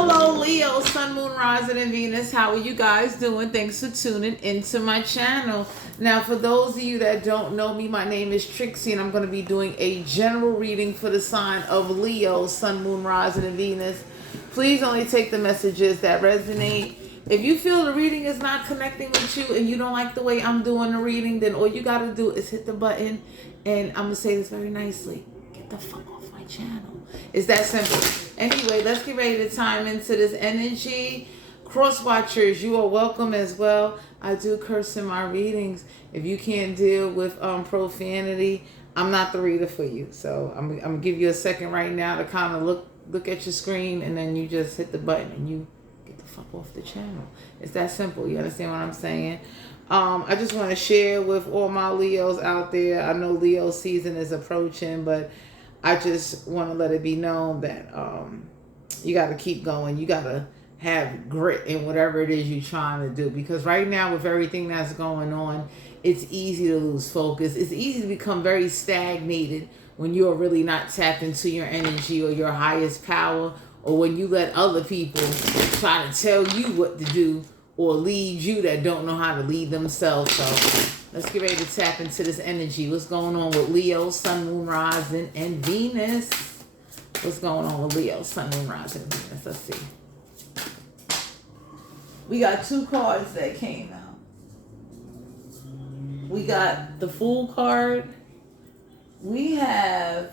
Hello, Leo, Sun, Moon, Rising, and Venus. How are you guys doing? Thanks for tuning into my channel. Now, for those of you that don't know me, my name is Trixie, and I'm going to be doing a general reading for the sign of Leo, Sun, Moon, Rising, and Venus. Please only take the messages that resonate. If you feel the reading is not connecting with you and you don't like the way I'm doing the reading, then all you got to do is hit the button, and I'm going to say this very nicely. Get the fuck off my channel. It's that simple. Anyway, let's get ready to time into this energy. Cross watchers, you are welcome as well. I do curse in my readings. If you can't deal with profanity, I'm not the reader for you. So I'm gonna give you a second right now to kind of look at your screen, and then you just hit the button and you get the fuck off the channel. It's that simple. You understand what I'm saying? I just want to share with all my Leos out there. I know Leo season is approaching, but I just want to let it be known that you got to keep going. You got to have grit in whatever it is you're trying to do. Because right now, with everything that's going on, it's easy to lose focus. It's easy to become very stagnated when you're really not tapped into your energy or your highest power, or when you let other people try to tell you what to do or lead you that don't know how to lead themselves. So let's get ready to tap into this energy. What's going on with Leo, Sun, Moon, Rising, and Venus? What's going on with Leo, Sun, Moon, Rising, and Venus? Let's see. We got two cards that came out. We got the Fool card. We have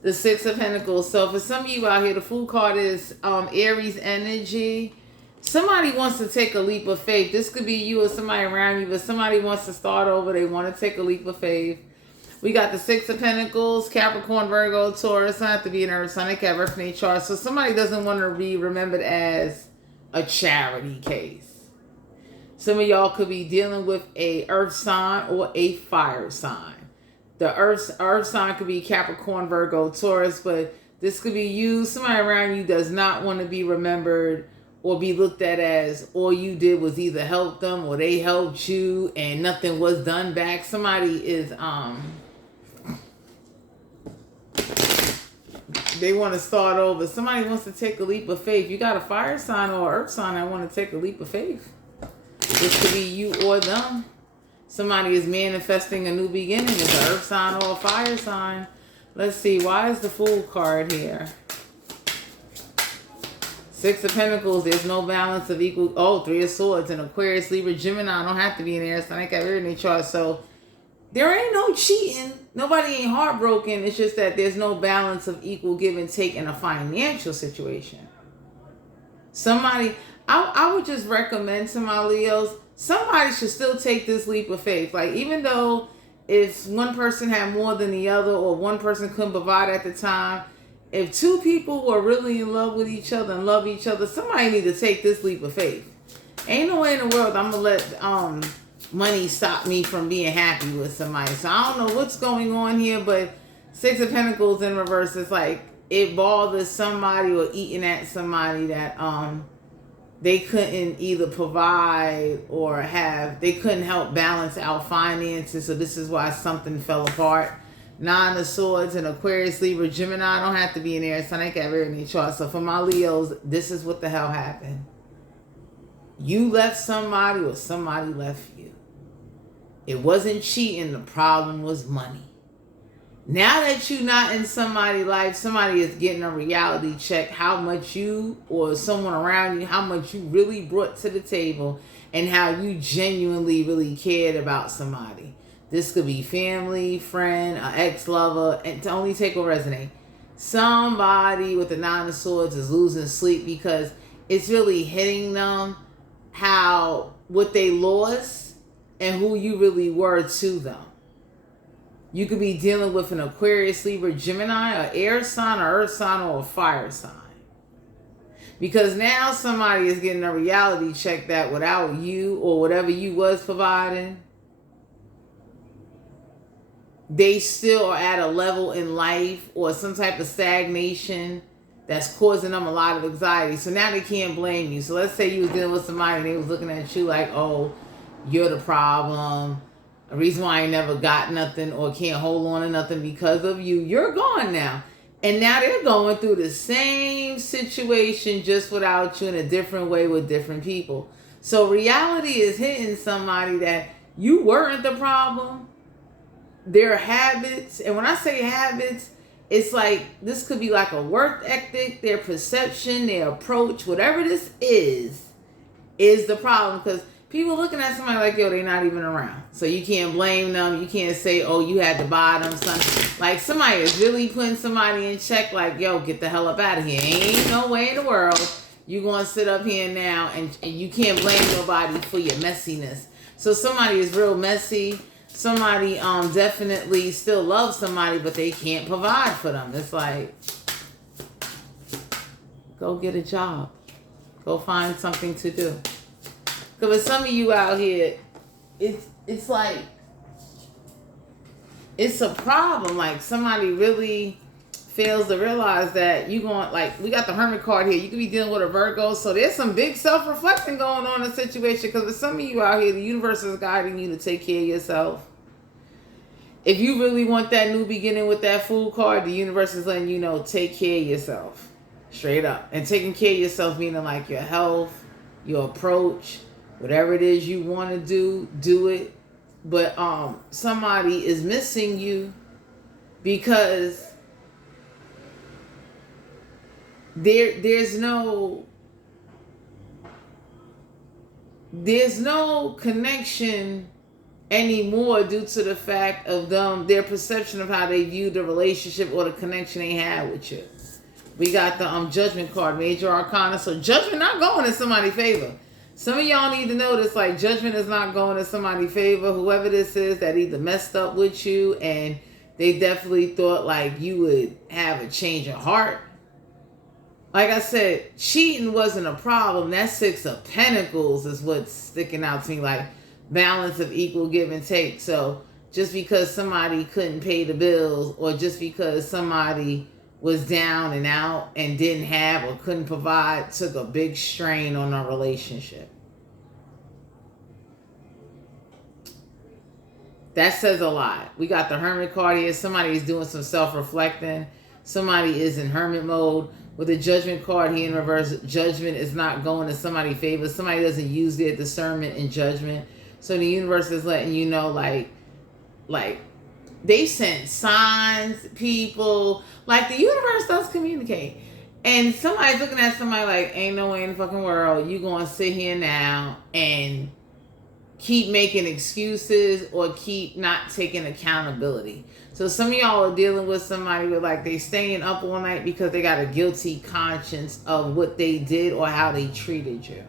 the Six of Pentacles. So for some of you out here, the Fool card is Aries energy. Somebody wants to take a leap of faith. This could be you or somebody around you, but somebody wants to start over. They want to take a leap of faith. We got the Six of Pentacles, Capricorn, Virgo, Taurus. Not have to be an Earth sign. They can have Earth in their chart. So somebody doesn't want to be remembered as a charity case. Some of y'all could be dealing with a Earth sign or a fire sign. The Earth sign could be Capricorn, Virgo, Taurus, but this could be you. Somebody around you does not want to be remembered or be looked at as all you did was either help them or they helped you and nothing was done back. Somebody is, they want to start over. Somebody wants to take a leap of faith. You got a fire sign or earth sign that want to take a leap of faith. This could be you or them. Somebody is manifesting a new beginning. It's an earth sign or a fire sign. Let's see. Why is the Fool card here? Six of Pentacles, there's no balance of equal. Oh, Three of Swords, and Aquarius, Libra, Gemini. Don't have to be an air sign. I got everything in their chart. So there ain't no cheating. Nobody ain't heartbroken. It's just that there's no balance of equal give and take in a financial situation. Somebody, I would just recommend to my Leos, somebody should still take this leap of faith. Like, even though if one person had more than the other or one person couldn't provide at the time, if two people were really in love with each other and love each other, somebody need to take this leap of faith. Ain't no way in the world I'm going to let money stop me from being happy with somebody. So I don't know what's going on here, but Six of Pentacles in reverse is like it bothers somebody or eating at somebody that they couldn't either provide or they couldn't help balance out finances. So this is why something fell apart. Nine of Swords and Aquarius, Libra, Gemini. Don't have to be an air sign. I can have everything in your chart. So for my Leos, this is what the hell happened. You left somebody or somebody left you. It wasn't cheating. The problem was money. Now that you're not in somebody's life, somebody is getting a reality check how much you or someone around you, how much you really brought to the table and how you genuinely really cared about somebody. This could be family, friend, an ex-lover, and to only take what resonate. Somebody with the Nine of Swords is losing sleep because it's really hitting them what they lost and who you really were to them. You could be dealing with an Aquarius, Libra, Gemini, an air sign, or earth sign, or a fire sign. Because now somebody is getting a reality check that without you or whatever you was providing, they still are at a level in life or some type of stagnation that's causing them a lot of anxiety. So now they can't blame you. So let's say you was dealing with somebody and they was looking at you like, oh, you're the problem. The reason why I never got nothing or can't hold on to nothing because of you. You're gone now. And now they're going through the same situation just without you in a different way with different people. So reality is hitting somebody that you weren't the problem. Their habits, and when I say habits, it's like this could be like a work ethic, their perception, their approach, whatever this is the problem. Because people looking at somebody like, yo, they're not even around. So you can't blame them. You can't say, oh, you had to buy them something. Like somebody is really putting somebody in check like, yo, get the hell up out of here. Ain't no way in the world you going to sit up here now and you can't blame nobody for your messiness. So somebody is real messy. Somebody definitely still loves somebody, but they can't provide for them. It's like, go get a job. Go find something to do. Because with some of you out here, it's like, it's a problem. Like somebody really fails to realize that you going, like, we got the Hermit card here. You could be dealing with a Virgo. So there's some big self-reflecting going on in the situation. Because with some of you out here, the universe is guiding you to take care of yourself. If you really want that new beginning with that Fool card, the universe is letting you know, take care of yourself. Straight up. And taking care of yourself meaning like your health, your approach, whatever it is you want to do it. But somebody is missing you because there's no connection anymore due to the fact of their perception of how they view the relationship or the connection they had with you. We got the Judgment card, Major Arcana. So Judgment not going in somebody's favor. Some of y'all need to know this, like Judgment is not going in somebody's favor. Whoever this is that either messed up with you and they definitely thought like you would have a change of heart. Like I said, cheating wasn't a problem. That Six of Pentacles is what's sticking out to me, like balance of equal give and take. So just because somebody couldn't pay the bills or just because somebody was down and out and didn't have or couldn't provide took a big strain on our relationship. That says a lot. We got the Hermit card here. Somebody is doing some self-reflecting. Somebody is in hermit mode. With the Judgment card here in reverse, judgment is not going to somebody's favor. Somebody doesn't use their discernment and judgment. So the universe is letting you know, like they sent signs, people. Like the universe does communicate. And somebody's looking at somebody like, ain't no way in the fucking world you going to sit here now and keep making excuses or keep not taking accountability. So some of y'all are dealing with somebody with like they staying up all night because they got a guilty conscience of what they did or how they treated you.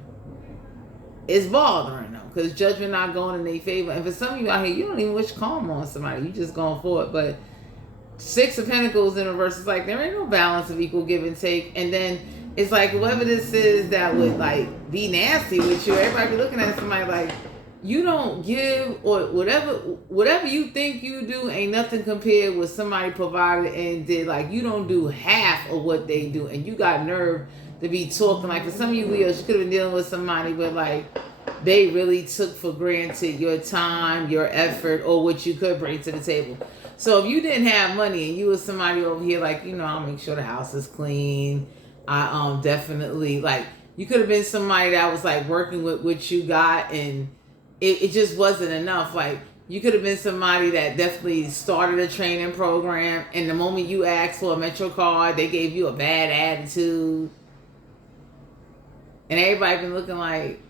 It's bothering them because judgment not going in their favor. And for some of you out here, you don't even wish karma on somebody. You just going for it. But Six of Pentacles in reverse is like there ain't no balance of equal give and take. And then it's like whoever this is that would like be nasty with you, everybody be looking at somebody like, you don't give, or whatever you think you do ain't nothing compared with somebody provided and did. Like you don't do half of what they do, and you got nerve to be talking. Like for some of you Leos, you could have been dealing with somebody but like they really took for granted your time, your effort, or what you could bring to the table. So if you didn't have money and you was somebody over here like, you know, I'll make sure the house is clean. I definitely like you could have been somebody that was like working with what you got and it just wasn't enough. Like you could have been somebody that definitely started a training program and the moment you asked for a Metro card, they gave you a bad attitude. And everybody been looking like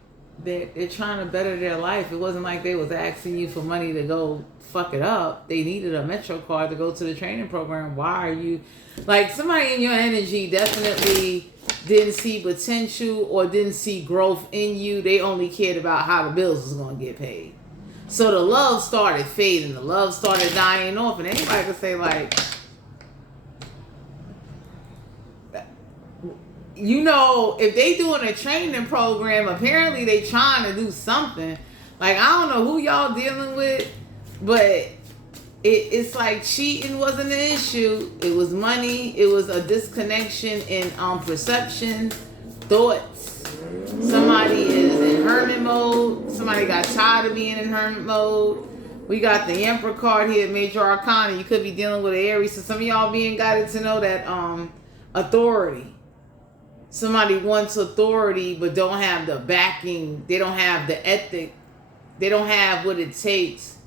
they're trying to better their life. It wasn't like they was asking you for money to go fuck it up. They needed a Metro card to go to the training program. Why are you... Like somebody in your energy definitely didn't see potential or didn't see growth in you. They only cared about how the bills was going to get paid. So the love started fading. The love started dying off. And anybody could say like, you know, if they doing a training program, apparently they trying to do something. Like, I don't know who y'all dealing with, but it's like cheating wasn't an issue. It was money. It was a disconnection in perception, thoughts. Somebody is in hermit mode. Somebody got tired of being in hermit mode. We got the Emperor card here, Major Arcana. You could be dealing with an Aries. So some of y'all being guided to know that authority. Somebody wants authority but don't have the backing. They don't have the ethic. They don't have what it takes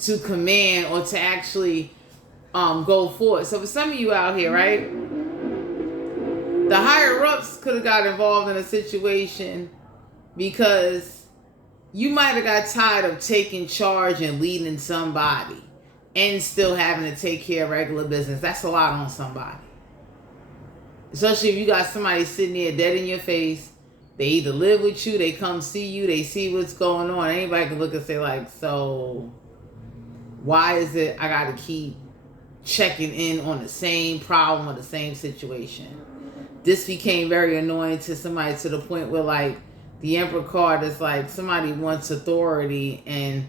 to command or to actually go forward. So for some of you out here, right? The higher ups could have got involved in a situation because you might have got tired of taking charge and leading somebody and still having to take care of regular business. That's a lot on somebody. Especially if you got somebody sitting there dead in your face. They either live with you, they come see you, they see what's going on. Anybody can look and say like, so why is it I got to keep checking in on the same problem or the same situation? This became very annoying to somebody to the point where like, the Emperor card is like somebody wants authority and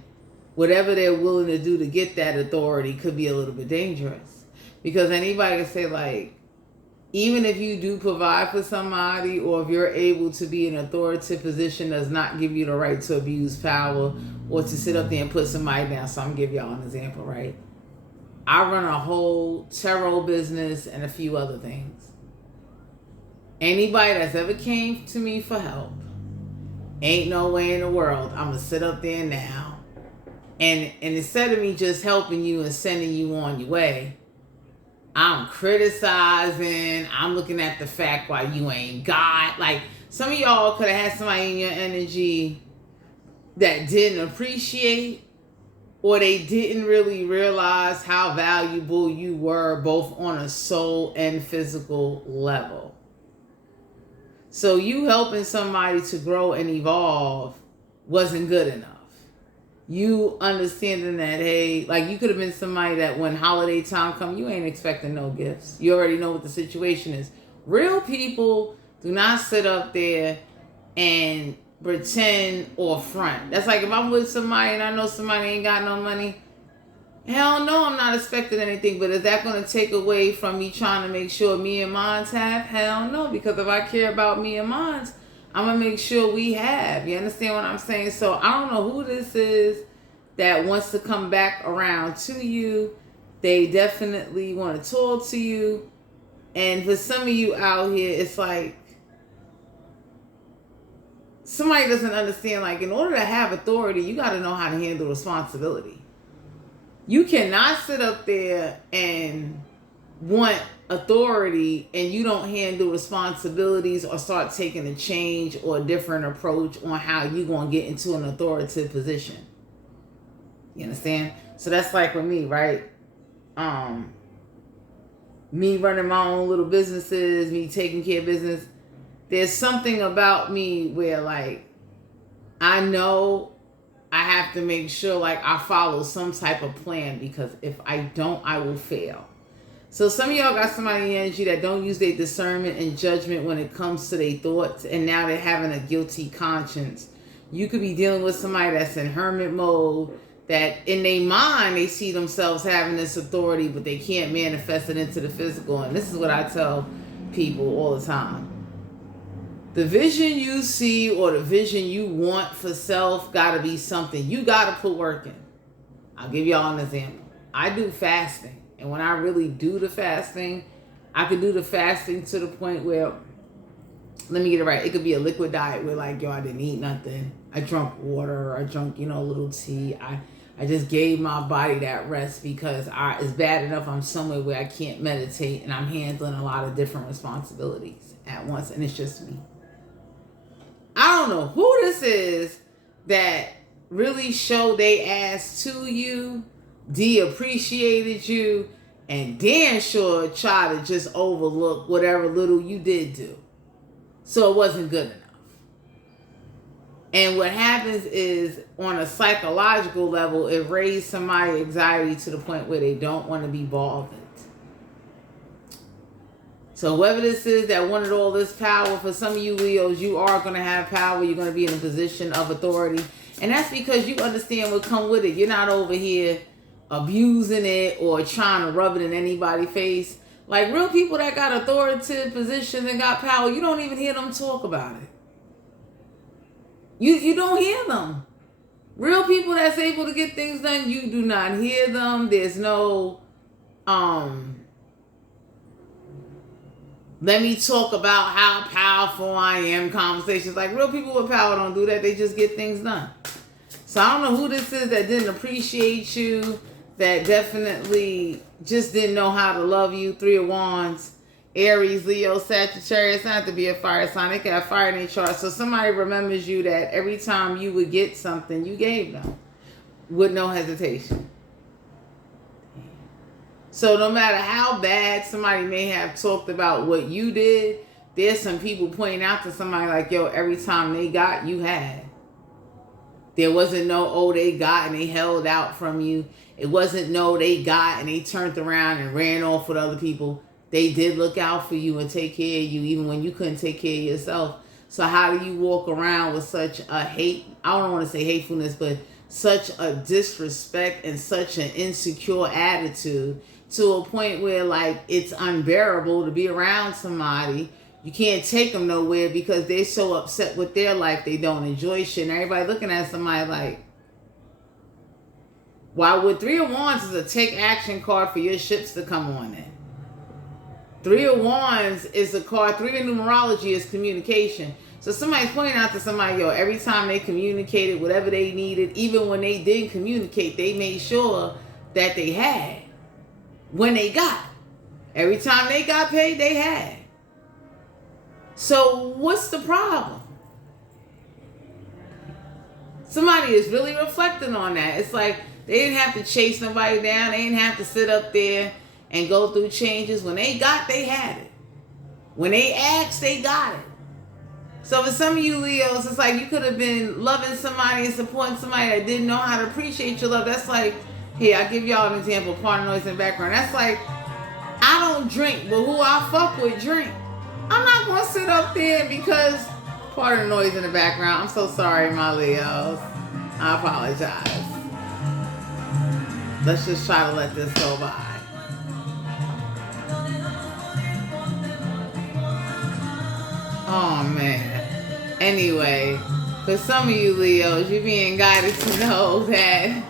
whatever they're willing to do to get that authority could be a little bit dangerous. Because anybody can say like, even if you do provide for somebody or if you're able to be in an authoritative position does not give you the right to abuse power or to sit up there and put somebody down. So I'm going to give y'all an example, right? I run a whole tarot business and a few other things. Anybody that's ever came to me for help, ain't no way in the world I'm going to sit up there now. And instead of me just helping you and sending you on your way, I'm criticizing. I'm looking at the fact why you ain't got. Like, some of y'all could have had somebody in your energy that didn't appreciate or they didn't really realize how valuable you were both on a soul and physical level. So you helping somebody to grow and evolve wasn't good enough. You understanding that, hey, like you could have been somebody that when holiday time come, you ain't expecting no gifts. You already know what the situation is. Real people do not sit up there and pretend or front. That's like if I'm with somebody and I know somebody ain't got no money, hell no, I'm not expecting anything. But is that going to take away from me trying to make sure me and mine have? Hell no, because if I care about me and mine, I'm going to make sure we have. You understand what I'm saying? So I don't know who this is that wants to come back around to you. They definitely want to talk to you. And for some of you out here, it's like somebody doesn't understand, like in order to have authority, you got to know how to handle responsibility. You cannot sit up there and want authority and you don't handle responsibilities or start taking a change or a different approach on how you're going to get into an authoritative position. You understand? So that's like with me, right? Me running my own little businesses, me taking care of business. There's something about me where like I know I have to make sure like I follow some type of plan because if I don't, I will fail. So some of y'all got somebody in energy that don't use their discernment and judgment when it comes to their thoughts, and now they're having a guilty conscience. You could be dealing with somebody that's in hermit mode, that in their mind they see themselves having this authority, but they can't manifest it into the physical. And this is what I tell people all the time. The vision you see or the vision you want for self got to be something you got to put work in. I'll give y'all an example. I do fasting. And when I really do the fasting, I could do the fasting to the point where, let me get it right. It could be a liquid diet where like, yo, I didn't eat nothing. I drank water. I drank, a little tea. I just gave my body that rest because it's bad enough I'm somewhere where I can't meditate and I'm handling a lot of different responsibilities at once. And it's just me. I don't know who this is that really showed they ass to you, de-appreciated you, and damn sure try to just overlook whatever little you did do. So it wasn't good enough. And what happens is on a psychological level, it raised somebody's anxiety to the point where they don't want to be bothered. So whoever this is that wanted all this power, for some of you Leos, you are going to have power. You're going to be in a position of authority. And that's because you understand what come with it. You're not over here abusing it or trying to rub it in anybody's face. Like real people that got authoritative positions and got power, you don't even hear them talk about it. You don't hear them. Real people that's able to get things done, you do not hear them. There's no, let me talk about how powerful I am conversations. Like, real people with power don't do that. They just get things done. So I don't know who this is that didn't appreciate you, that definitely just didn't know how to love you. 3 of Wands, Aries, Leo, Sagittarius. Not have to be a fire sign. They can have fire in their chart. So somebody remembers you that every time you would get something, you gave them with no hesitation. So no matter how bad somebody may have talked about what you did, there's some people pointing out to somebody like, yo, every time they got, you had. There wasn't no, oh, they got and they held out from you. It wasn't no, they got and they turned around and ran off with other people. They did look out for you and take care of you even when you couldn't take care of yourself. So how do you walk around with such a hate, I don't want to say hatefulness, but such a disrespect and such an insecure attitude to a point where, like, it's unbearable to be around somebody. You can't take them nowhere because they're so upset with their life they don't enjoy shit. And everybody looking at somebody like, while with 3 of Wands is a take action card for your ships to come on in. 3 of Wands is a card, 3 of numerology is communication. So somebody's pointing out to somebody, yo, every time they communicated whatever they needed, even when they didn't communicate, they made sure that they had. When they got. Every time they got paid, they had. So what's the problem? Somebody is really reflecting on that. It's like they didn't have to chase nobody down. They didn't have to sit up there and go through changes. When they got, they had it. When they asked, they got it. So for some of you Leos, it's like you could have been loving somebody and supporting somebody that didn't know how to appreciate your love. That's like, here, I'll give y'all an example. Pardon noise in the background. That's like, I don't drink, but who I fuck with drink. I'm not going to sit up there because, pardon the noise in the background. I'm so sorry, my Leos. I apologize. Let's just try to let this go by. Oh, man. Anyway, for some of you Leos, you're being guided to know that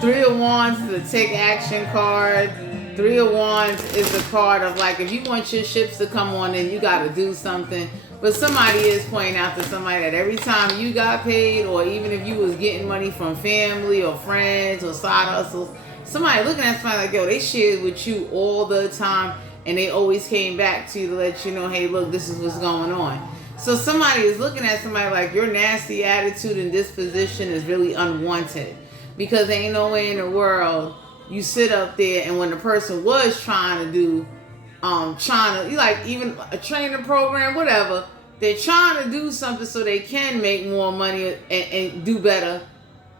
3 of Wands is a take action card. 3 of Wands is a card of, like, if you want your ships to come on in, you got to do something. But somebody is pointing out to somebody that every time you got paid, or even if you was getting money from family or friends or side hustles, somebody looking at somebody like, yo, they shared with you all the time and they always came back to you to let you know, hey, look, this is what's going on. So somebody is looking at somebody like, your nasty attitude and disposition is really unwanted. Because there ain't no way in the world you sit up there and when the person was trying to do, like even a training program, whatever, they're trying to do something so they can make more money and do better.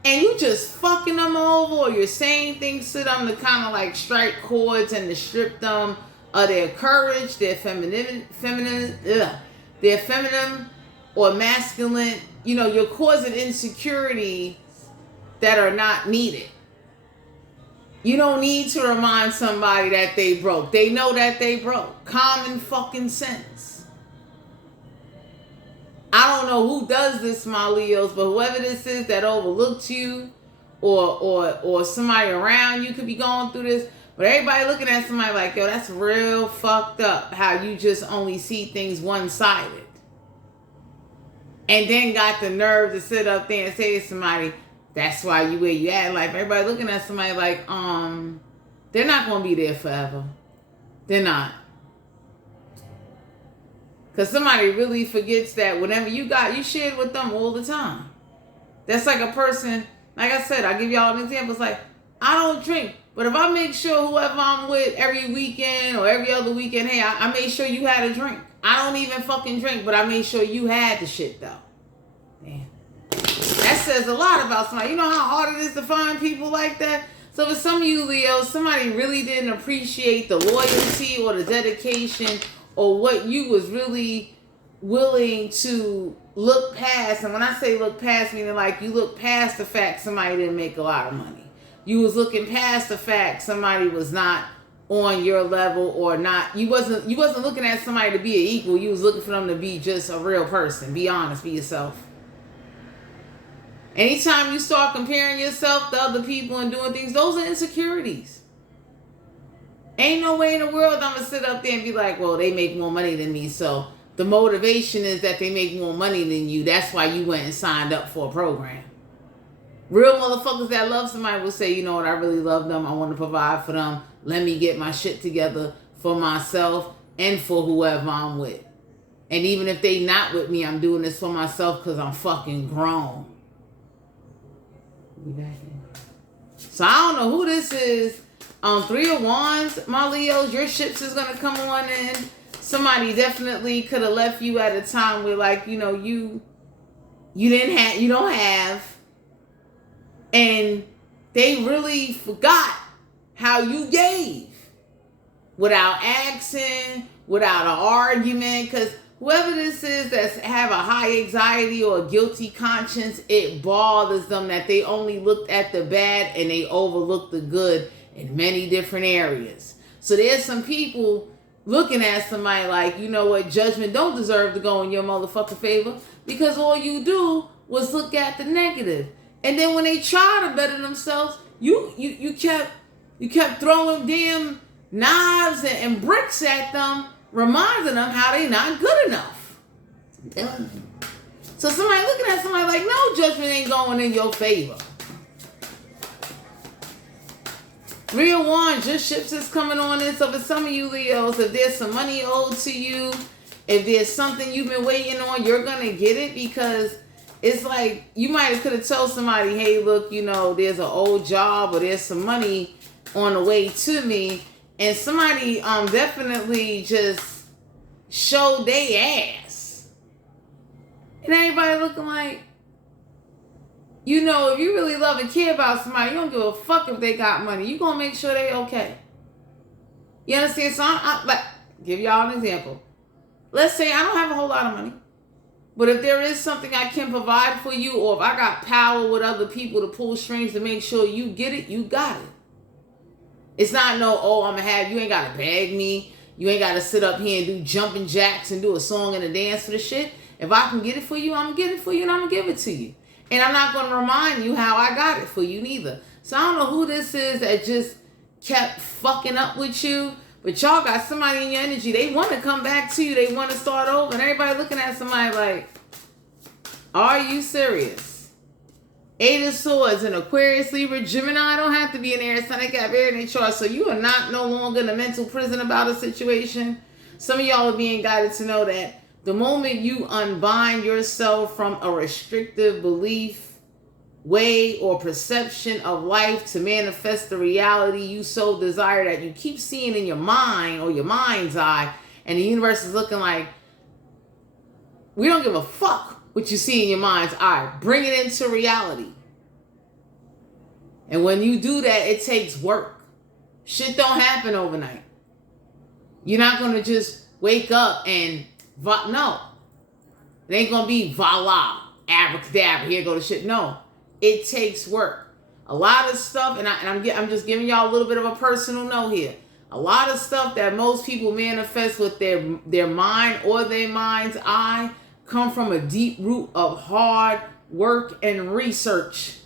And you just fucking them over, or you're saying things to them to kind of like strike chords and to strip them of their courage, their feminine or masculine. You know, you're causing insecurity that are not needed. You don't need to remind somebody that they broke. They know that they broke. Common fucking sense. I don't know who does this, my Leos, but whoever this is that overlooked you or somebody around you could be going through this. But everybody looking at somebody like, yo, that's real fucked up how you just only see things one-sided. And then got the nerve to sit up there and say to somebody, that's why you where you at in life. Everybody looking at somebody like, they're not going to be there forever. They're not. Because somebody really forgets that whatever you got, you shared with them all the time. That's like a person, like I said, I'll give y'all an example. It's like, I don't drink. But if I make sure whoever I'm with every weekend or every other weekend, hey, I made sure you had a drink. I don't even fucking drink, but I made sure you had the shit, though. Damn. That says a lot about somebody. You know how hard it is to find people like that? So for some of you Leos, somebody really didn't appreciate the loyalty or the dedication or what you was really willing to look past. And when I say look past, meaning like you look past the fact somebody didn't make a lot of money. You was looking past the fact somebody was not on your level or not. You wasn't looking at somebody to be an equal. You was looking for them to be just a real person. Be honest, be yourself. Anytime you start comparing yourself to other people and doing things, those are insecurities. Ain't no way in the world I'm going to sit up there and be like, well, they make more money than me, so the motivation is that they make more money than you. That's why you went and signed up for a program. Real motherfuckers that love somebody will say, you know what, I really love them. I want to provide for them. Let me get my shit together for myself and for whoever I'm with. And even if they not with me, I'm doing this for myself because I'm fucking grown. So I don't know who this is. Three of Wands, my Leos, your ships is going to come on in. Somebody definitely could have left you at a time where, like, you know, you don't have. And they really forgot how you gave without asking, without an argument. Because whoever this is that's have a high anxiety or a guilty conscience, it bothers them that they only looked at the bad and they overlooked the good in many different areas. So there's some people looking at somebody like, you know what, judgment don't deserve to go in your motherfucking favor because all you do was look at the negative. And then when they try to better themselves, you kept throwing damn knives and bricks at them, reminding them how they not good enough. So somebody looking at somebody like, no, judgment ain't going in your favor. Real Wands, your ships is coming on in. So for some of you Leos, if there's some money owed to you, if there's something you've been waiting on, you're going to get it because it's like you might have could have told somebody, hey, look, you know, there's an old job or there's some money on the way to me. And somebody definitely just showed their ass. And everybody looking like, you know, if you really love and care about somebody, you don't give a fuck if they got money. You going to make sure they okay. You understand? So I'm like, give y'all an example. Let's say I don't have a whole lot of money. But if there is something I can provide for you, or if I got power with other people to pull strings to make sure you get it, you got it. It's not no, oh, I'm going to have, you ain't got to beg me. You ain't got to sit up here and do jumping jacks and do a song and a dance for the shit. If I can get it for you, I'm going to get it for you and I'm going to give it to you. And I'm not going to remind you how I got it for you neither. So I don't know who this is that just kept fucking up with you. But y'all got somebody in your energy. They want to come back to you. They want to start over. And everybody looking at somebody like, are you serious? Eight of Swords, an Aquarius, Libra, Gemini. Don't have to be an air sign. They got very in their chart. So you are not no longer in a mental prison about a situation. Some of y'all are being guided to know that the moment you unbind yourself from a restrictive belief, way, or perception of life to manifest the reality you so desire that you keep seeing in your mind or your mind's eye, and the universe is looking like, we don't give a fuck what you see in your mind's eye. Bring it into reality. And when you do that, it takes work. Shit don't happen overnight. You're not going to just wake up and, no. It ain't going to be voila, abracadabra, here go the shit. No. It takes work. A lot of stuff, and I'm just giving y'all a little bit of a personal note here. A lot of stuff that most people manifest with their mind or their mind's eye come from a deep root of hard work and research.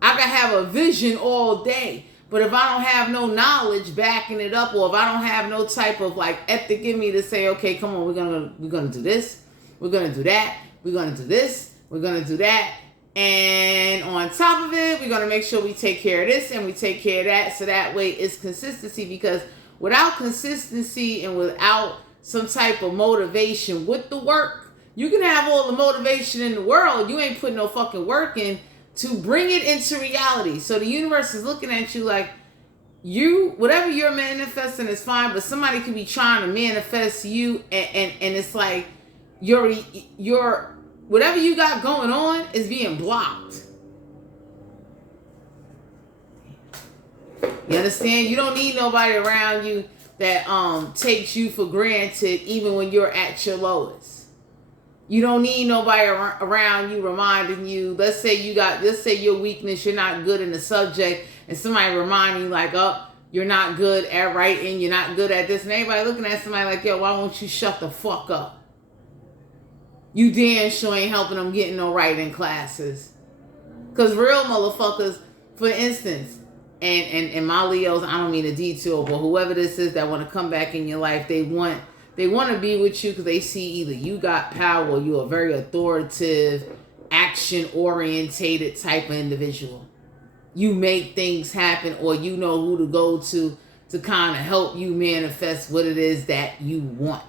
I can have a vision all day, but if I don't have no knowledge backing it up, or if I don't have no type of like ethic in me to say, okay, come on, we're gonna do this, we're gonna do that, we're gonna do this, we're gonna do that. And on top of it, we're going to make sure we take care of this and we take care of that. So that way it's consistency, because without consistency and without some type of motivation with the work, you can have all the motivation in the world. You ain't putting no fucking work in to bring it into reality. So the universe is looking at you like, whatever you're manifesting is fine, but somebody could be trying to manifest you and it's like you're whatever you got going on is being blocked. You understand? You don't need nobody around you that takes you for granted even when you're at your lowest. You don't need nobody around you reminding you, let's say your weakness, you're not good in the subject, and somebody reminding you like, oh, you're not good at writing, you're not good at this, and everybody looking at somebody like, yo, why won't you shut the fuck up? You damn sure ain't helping them getting no writing classes. Because real motherfuckers, for instance, and my Leos, I don't mean a detour, but whoever this is that want to come back in your life, they want to be with you because they see either you got power or you're a very authoritative, action-orientated type of individual. You make things happen, or you know who to go to kind of help you manifest what it is that you want.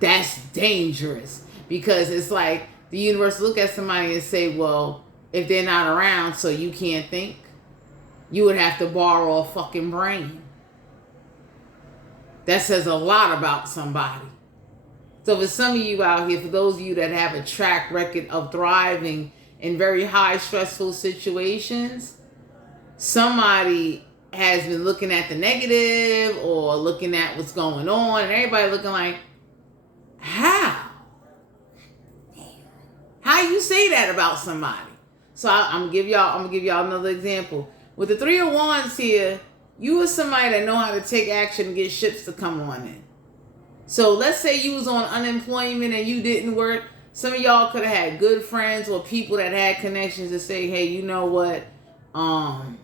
That's dangerous, because it's like the universe look at somebody and say, well, if they're not around, so you can't think, you would have to borrow a fucking brain. That says a lot about somebody. So for some of you out here, for those of you that have a track record of thriving in very high stressful situations, somebody has been looking at the negative or looking at what's going on, and everybody looking like, how you say that about somebody? So I'm gonna give y'all another example. With the 3 of Wands here, you are somebody that know how to take action and get ships to come on in. So let's say you was on unemployment and you didn't work. Some of y'all could have had good friends or people that had connections to say, hey, you know what? I'm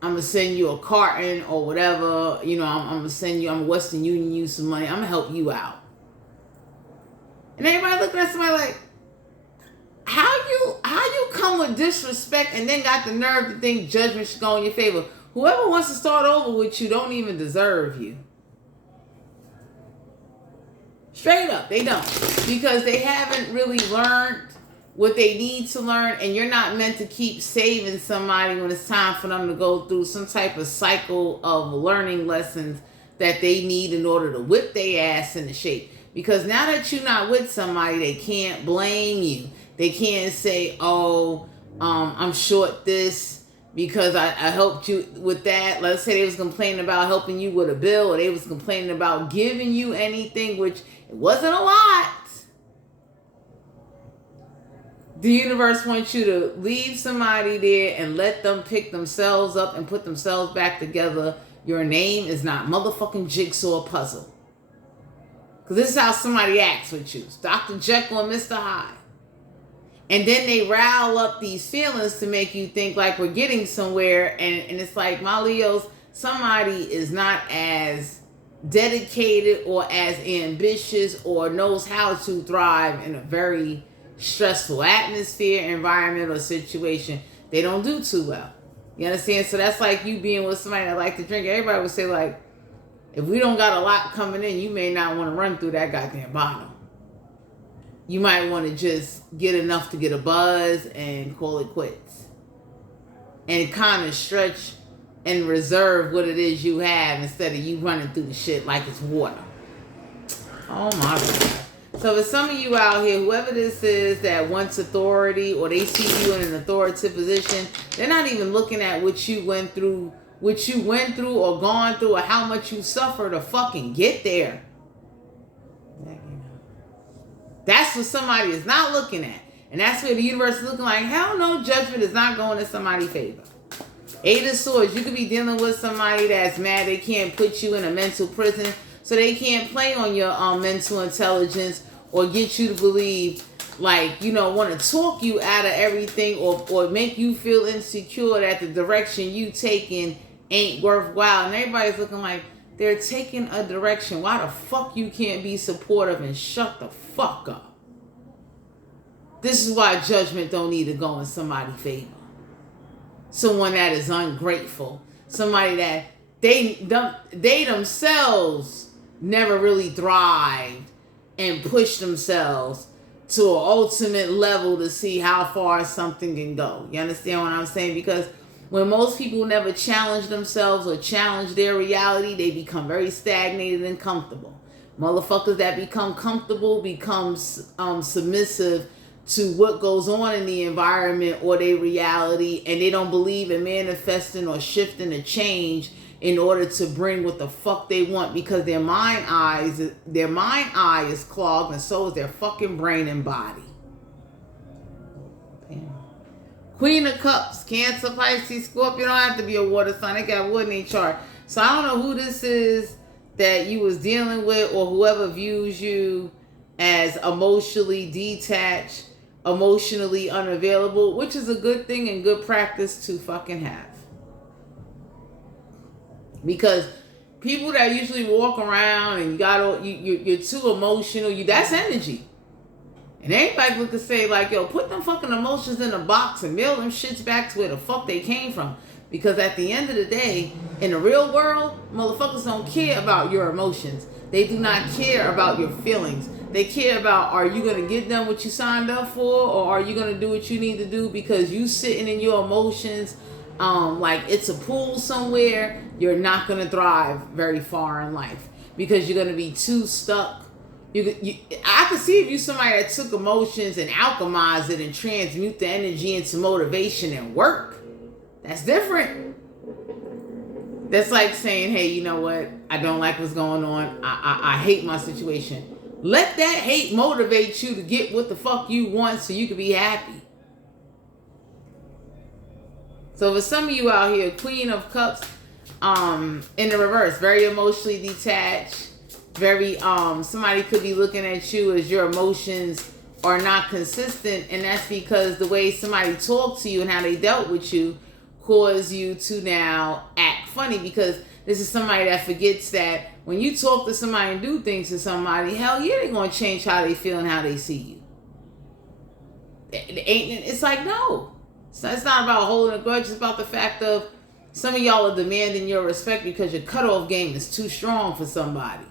gonna send you a carton or whatever. You know, I'm gonna send you, I'm Western Union you some money. I'm gonna help you out. And everybody looking at somebody like, how you come with disrespect and then got the nerve to think judgment should go in your favor? Whoever wants to start over with you don't even deserve you. Straight up, they don't. Because they haven't really learned what they need to learn, and you're not meant to keep saving somebody when it's time for them to go through some type of cycle of learning lessons that they need in order to whip their ass into shape. Because now that you're not with somebody, they can't blame you. They can't say, oh, I'm short this because I helped you with that. Let's say they was complaining about helping you with a bill, or they was complaining about giving you anything, which it wasn't a lot. The universe wants you to leave somebody there and let them pick themselves up and put themselves back together. Your name is not motherfucking jigsaw puzzle. Because this is how somebody acts with you. It's Dr. Jekyll and Mr. Hyde. And then they rile up these feelings to make you think like we're getting somewhere. And it's like, my Leos, somebody is not as dedicated or as ambitious or knows how to thrive in a very stressful atmosphere, environment, or situation. They don't do too well. You understand? So that's like you being with somebody that like to drink. Everybody would say like, if we don't got a lot coming in, you may not want to run through that goddamn bottle. You might want to just get enough to get a buzz and call it quits. And kind of stretch and reserve what it is you have instead of you running through the shit like it's water. Oh my God. So for some of you out here, whoever this is that wants authority, or they see you in an authoritative position, they're not even looking at what you went through or gone through, or how much you suffered to fucking get there. That's what somebody is not looking at. And that's where the universe is looking like, hell no, judgment is not going in somebody's favor. 8 of Swords, you could be dealing with somebody that's mad they can't put you in a mental prison, so they can't play on your mental intelligence or get you to believe, like, you know, want to talk you out of everything, or make you feel insecure that the direction you taking ain't worthwhile. And everybody's looking like they're taking a direction. Why the fuck you can't be supportive and shut the fuck up? This is why judgment don't need to go in somebody's favor. Someone that is ungrateful. Somebody that they themselves never really thrived and pushed themselves to an ultimate level to see how far something can go. You understand what I'm saying? Because when most people never challenge themselves or challenge their reality, they become very stagnated and comfortable. Motherfuckers that become comfortable become submissive to what goes on in the environment or their reality, and they don't believe in manifesting or shifting a change in order to bring what the fuck they want, because their mind eye is clogged, and so is their fucking brain and body. Queen of Cups, Cancer, Pisces, Scorpio. Don't have to be a water sign. They got wood in their chart. So I don't know who this is that you was dealing with, or whoever views you as emotionally detached emotionally unavailable, which is a good thing and good practice to fucking have. Because people that usually walk around and you're too emotional, that's energy. And anybody look to say like, yo, put them fucking emotions in a box and mail them shits back to where the fuck they came from. Because at the end of the day, in the real world, motherfuckers don't care about your emotions. They do not care about your feelings. They care about, are you going to get done what you signed up for, or are you going to do what you need to do because you sitting in your emotions like it's a pool somewhere. You're not going to thrive very far in life because you're going to be too stuck. I could see if you somebody that took emotions and alchemized it and transmute the energy into motivation and work. That's different. That's like saying, hey, you know what? I don't like what's going on. I hate my situation. Let that hate motivate you to get what the fuck you want so you can be happy. So for some of you out here, Queen of Cups in the reverse, very emotionally detached. Very somebody could be looking at you as your emotions are not consistent, and that's because the way somebody talked to you and how they dealt with you caused you to now act funny, because this is somebody that forgets that when you talk to somebody and do things to somebody, hell yeah, they're going to change how they feel and how they see you. It's like, no. It's not about holding a grudge. It's about the fact of some of y'all are demanding your respect because your cutoff game is too strong for somebody.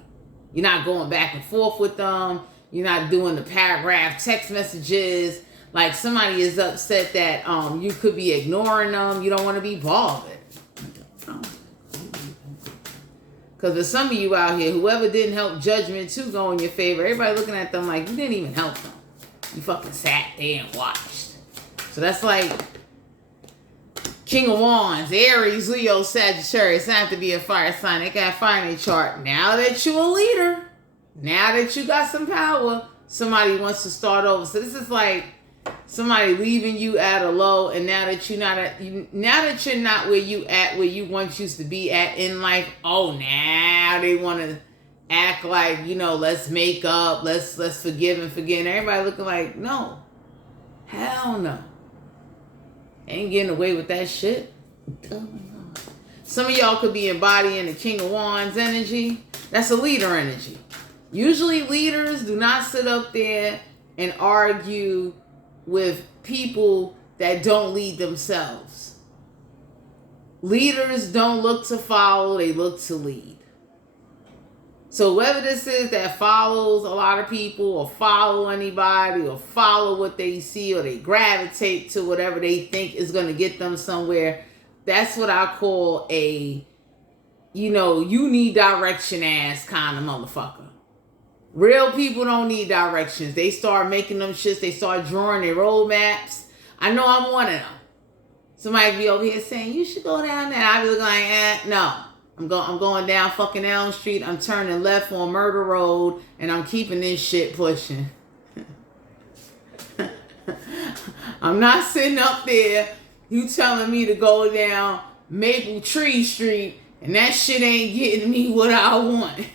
You're not going back and forth with them. You're not doing the paragraph text messages. Like somebody is upset that you could be ignoring them. You don't want to be bothered. Because there's some of you out here, whoever didn't help judgment to go in your favor, everybody looking at them like you didn't even help them. You fucking sat there and watched. So that's like King of Wands, Aries, Leo, Sagittarius. It's not to be a fire sign. They got fire in their chart. Now that you're a leader, now that you got some power, somebody wants to start over. So this is like somebody leaving you at a low, and now that you're not where you once used to be at in life. Oh, now they want to act like, let's make up, let's forgive and forget. And everybody looking like, no, hell no. Ain't getting away with that shit. Some of y'all could be embodying the King of Wands energy. That's a leader energy. Usually leaders do not sit up there and argue with people that don't lead themselves. Leaders don't look to follow, they look to lead. So whoever this is that follows a lot of people or follow anybody or follow what they see or they gravitate to whatever they think is going to get them somewhere, that's what I call a, you need direction ass kind of motherfucker. Real people don't need directions. They start making them shits. They start drawing their roadmaps. I know I'm one of them. Somebody be over here saying, you should go down there. I be like, no. I'm going down fucking Elm Street. I'm turning left on Murder Road, and I'm keeping this shit pushing. I'm not sitting up there, you telling me to go down Maple Tree Street, and that shit ain't getting me what I want.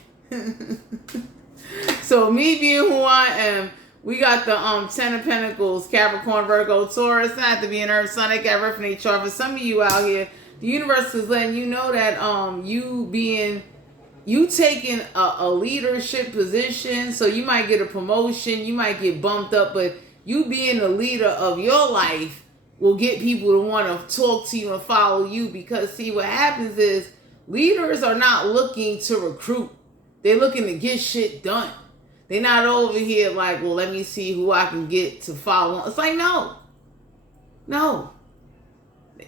So me being who I am, we got the 10 of Pentacles, Capricorn, Virgo, Taurus. Not have to be an Earth Sun. They got refinate chart. For some of you out here, the universe is letting you know that you taking a leadership position, so you might get a promotion, you might get bumped up, but you being the leader of your life will get people to want to talk to you and follow you. Because see, what happens is leaders are not looking to recruit. They're looking to get shit done. They're not over here like, well, let me see who I can get to follow. It's like, no.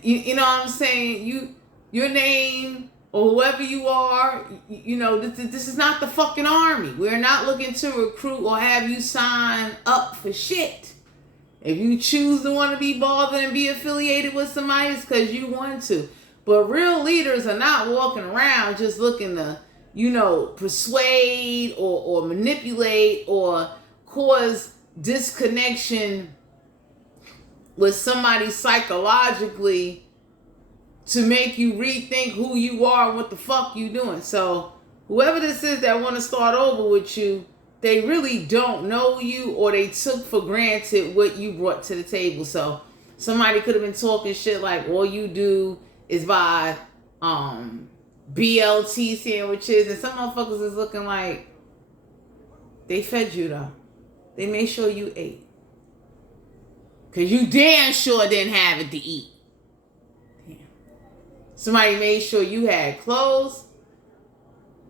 You know what I'm saying? Your name or whoever you are, this is not the fucking army. We're not looking to recruit or have you sign up for shit. If you choose to want to be bothered and be affiliated with somebody, it's because you want to. But real leaders are not walking around just looking to, persuade or manipulate or cause disconnection with somebody psychologically to make you rethink who you are and what the fuck you doing. So whoever this is that want to start over with you, they really don't know you, or they took for granted what you brought to the table. So somebody could have been talking shit like, all you do is buy BLT sandwiches, and some motherfuckers is looking like they fed you though. They made sure you ate. Because you damn sure didn't have it to eat. Damn. Somebody made sure you had clothes,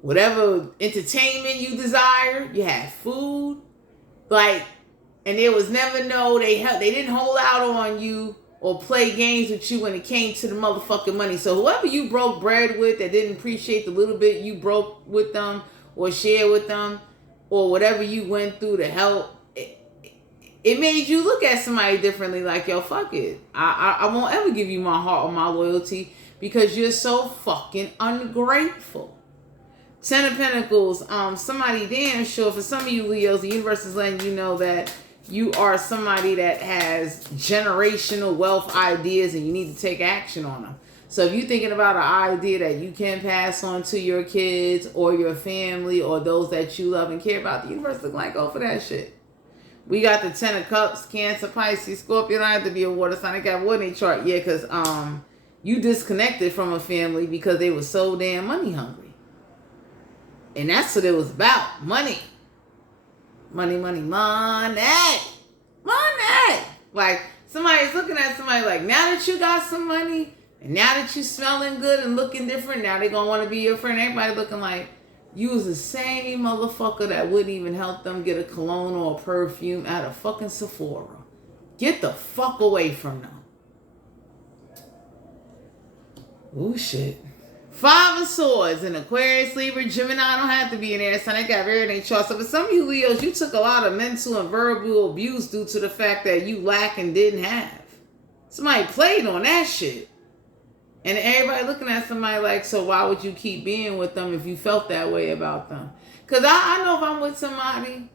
whatever entertainment you desire, you had food. Like, and there was never they didn't hold out on you or play games with you when it came to the motherfucking money. So whoever you broke bread with that didn't appreciate the little bit you broke with them or shared with them, or whatever you went through to help, it made you look at somebody differently. Like, yo, fuck it. I won't ever give you my heart or my loyalty because you're so fucking ungrateful. Ten of Pentacles, somebody damn sure, for some of you Leos, the universe is letting you know that you are somebody that has generational wealth ideas and you need to take action on them. So if you're thinking about an idea that you can pass on to your kids or your family or those that you love and care about, the universe looks like, go for that shit. We got the 10 of Cups, Cancer, Pisces, Scorpio. Don't have to be a water sign. I got water in their chart. Yeah, because you disconnected from a family because they were so damn money hungry. And that's what it was about. Money. Money, money, money. Money. Like, somebody's looking at somebody like, now that you got some money, and now that you smelling good and looking different, now they gonna want to be your friend. Everybody looking like you was the same motherfucker that wouldn't even help them get a cologne or a perfume at a fucking Sephora. Get the fuck away from them. Ooh, shit. 5 of Swords in Aquarius, Libra, Gemini. Don't have to be in there. So they got everything chart. So for some of you Leos, you took a lot of mental and verbal abuse due to the fact that you lack and didn't have. Somebody played on that shit. And everybody looking at somebody like, so why would you keep being with them if you felt that way about them? Because I know if I'm with somebody,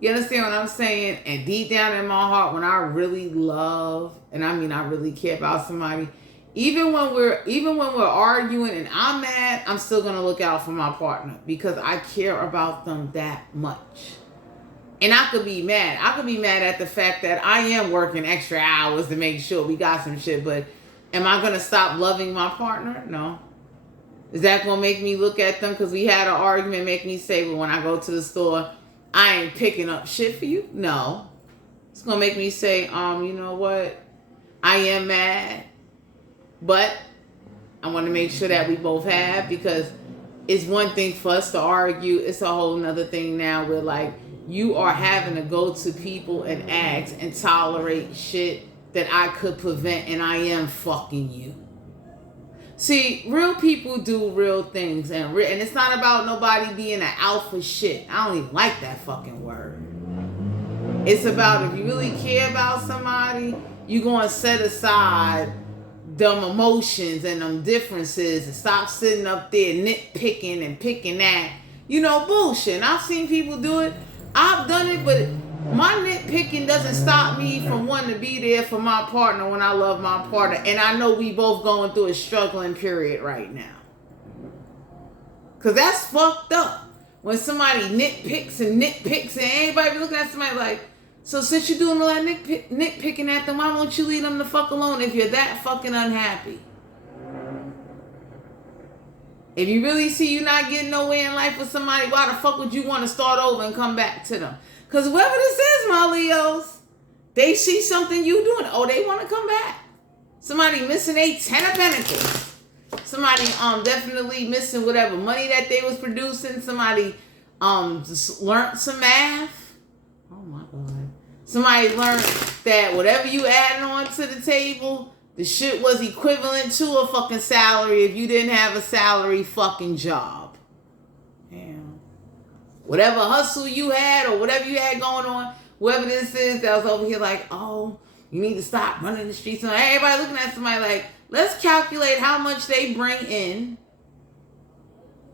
you understand what I'm saying? And deep down in my heart, when I really love, and I mean I really care about somebody, even when we're arguing and I'm mad, I'm still gonna look out for my partner because I care about them that much. And I could be mad. I could be mad at the fact that I am working extra hours to make sure we got some shit, but am I going to stop loving my partner? No. Is that going to make me look at them because we had an argument, make me say, well, when I go to the store, I ain't picking up shit for you? No. It's going to make me say, you know what? I am mad, but I want to make sure that we both have, because it's one thing for us to argue. It's a whole nother thing now where, like, you are having to go to people and ask and tolerate shit that I could prevent, and I am fucking you. See, real people do real things, and it's not about nobody being an alpha shit. I don't even like that fucking word. It's about, if you really care about somebody, you're going to set aside them emotions and them differences and stop sitting up there nitpicking and picking at, bullshit. And I've seen people do it. I've done it, but my nitpicking doesn't stop me from wanting to be there for my partner when I love my partner. And I know we both going through a struggling period right now. Because that's fucked up. When somebody nitpicks and everybody looking at somebody like, so since you're doing all that nitpicking at them, why won't you leave them the fuck alone if you're that fucking unhappy? If you really see you not getting nowhere in life with somebody, why the fuck would you want to start over and come back to them? Because whoever this is, my Leos, they see something you doing. Oh, they want to come back. Somebody missing a 10 of Pentacles. Somebody definitely missing whatever money that they was producing. Somebody just learned some math. Oh my God. Somebody learned that whatever you added on to the table, the shit was equivalent to a fucking salary if you didn't have a salary fucking job. Damn. Whatever hustle you had or whatever you had going on, whoever this is that was over here like, oh, you need to stop running the streets. And everybody looking at somebody like, let's calculate how much they bring in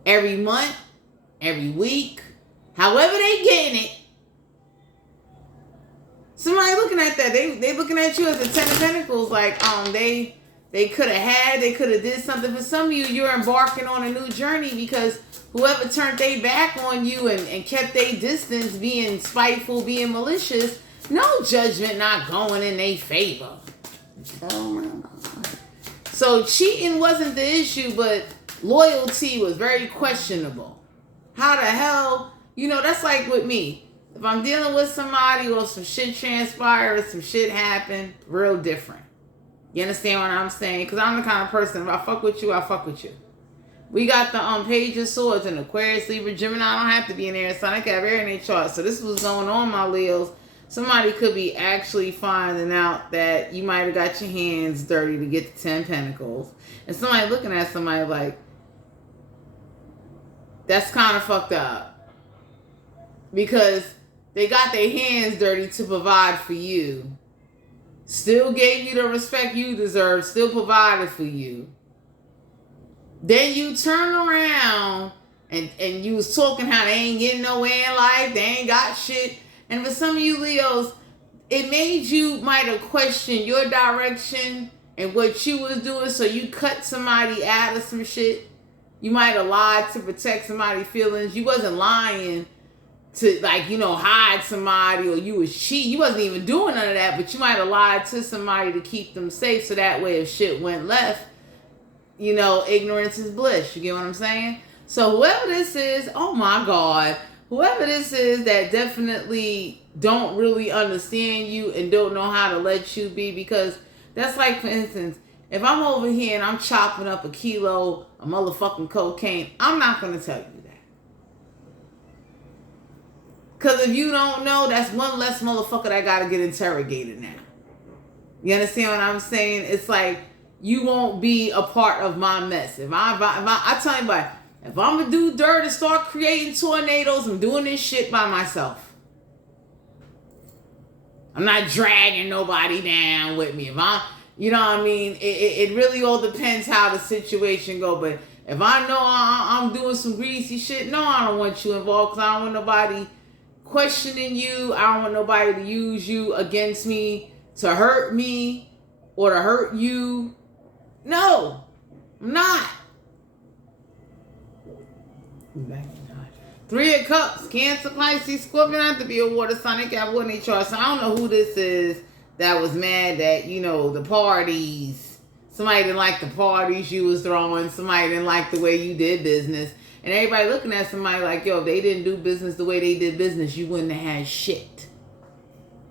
every month, every week, however they getting it. Somebody looking at that, they looking at you as a 10 of Pentacles, like they they could have did something. For some of you, you're embarking on a new journey because whoever turned their back on you and kept their distance, being spiteful, being malicious, no judgment not going in their favor. Oh my God. So cheating wasn't the issue, but loyalty was very questionable. How the hell, that's like with me. If I'm dealing with somebody or some shit transpire or some shit happen, real different. You understand what I'm saying? Because I'm the kind of person, if I fuck with you, I fuck with you. We got the Page of Swords and Aquarius, Libra, Gemini. I don't have to be in there. So I can have air in their chart. So this is what's going on, my Leos. Somebody could be actually finding out that you might have got your hands dirty to get the 10 Pentacles. And somebody looking at somebody like, that's kind of fucked up. Because they got their hands dirty to provide for you. Still gave you the respect you deserve. Still provided for you. Then you turn around and you was talking how they ain't getting nowhere in life. They ain't got shit. And for some of you Leos, it made you might have questioned your direction and what you was doing. So you cut somebody out of some shit. You might have lied to protect somebody's feelings. You wasn't lying to hide somebody, or you was cheating. You wasn't even doing none of that, but you might have lied to somebody to keep them safe. So that way if shit went left, ignorance is bliss. You get what I'm saying? So whoever this is, oh my God, whoever this is that definitely don't really understand you and don't know how to let you be, because that's like, for instance, if I'm over here and I'm chopping up a kilo of motherfucking cocaine, I'm not going to tell you that. Because if you don't know, that's one less motherfucker that got to get interrogated now. You understand what I'm saying? It's like, you won't be a part of my mess. I tell anybody, if I'm going to do dirt and start creating tornadoes, I'm doing this shit by myself. I'm not dragging nobody down with me. If I'm, you know what I mean? It really all depends how the situation go. But if I know I'm doing some greasy shit, no, I don't want you involved, because I don't want nobody questioning you. I don't want nobody to use you against me to hurt me or to hurt you. No, I'm not. Three of Cups, Cancer, Pisces, Scorpio. Have to be a water sign. They got one in chart. So I don't know who this is that was mad that, the parties. Somebody didn't like the parties you was throwing. Somebody didn't like the way you did business. And everybody looking at somebody like, yo, if they didn't do business the way they did business, you wouldn't have had shit.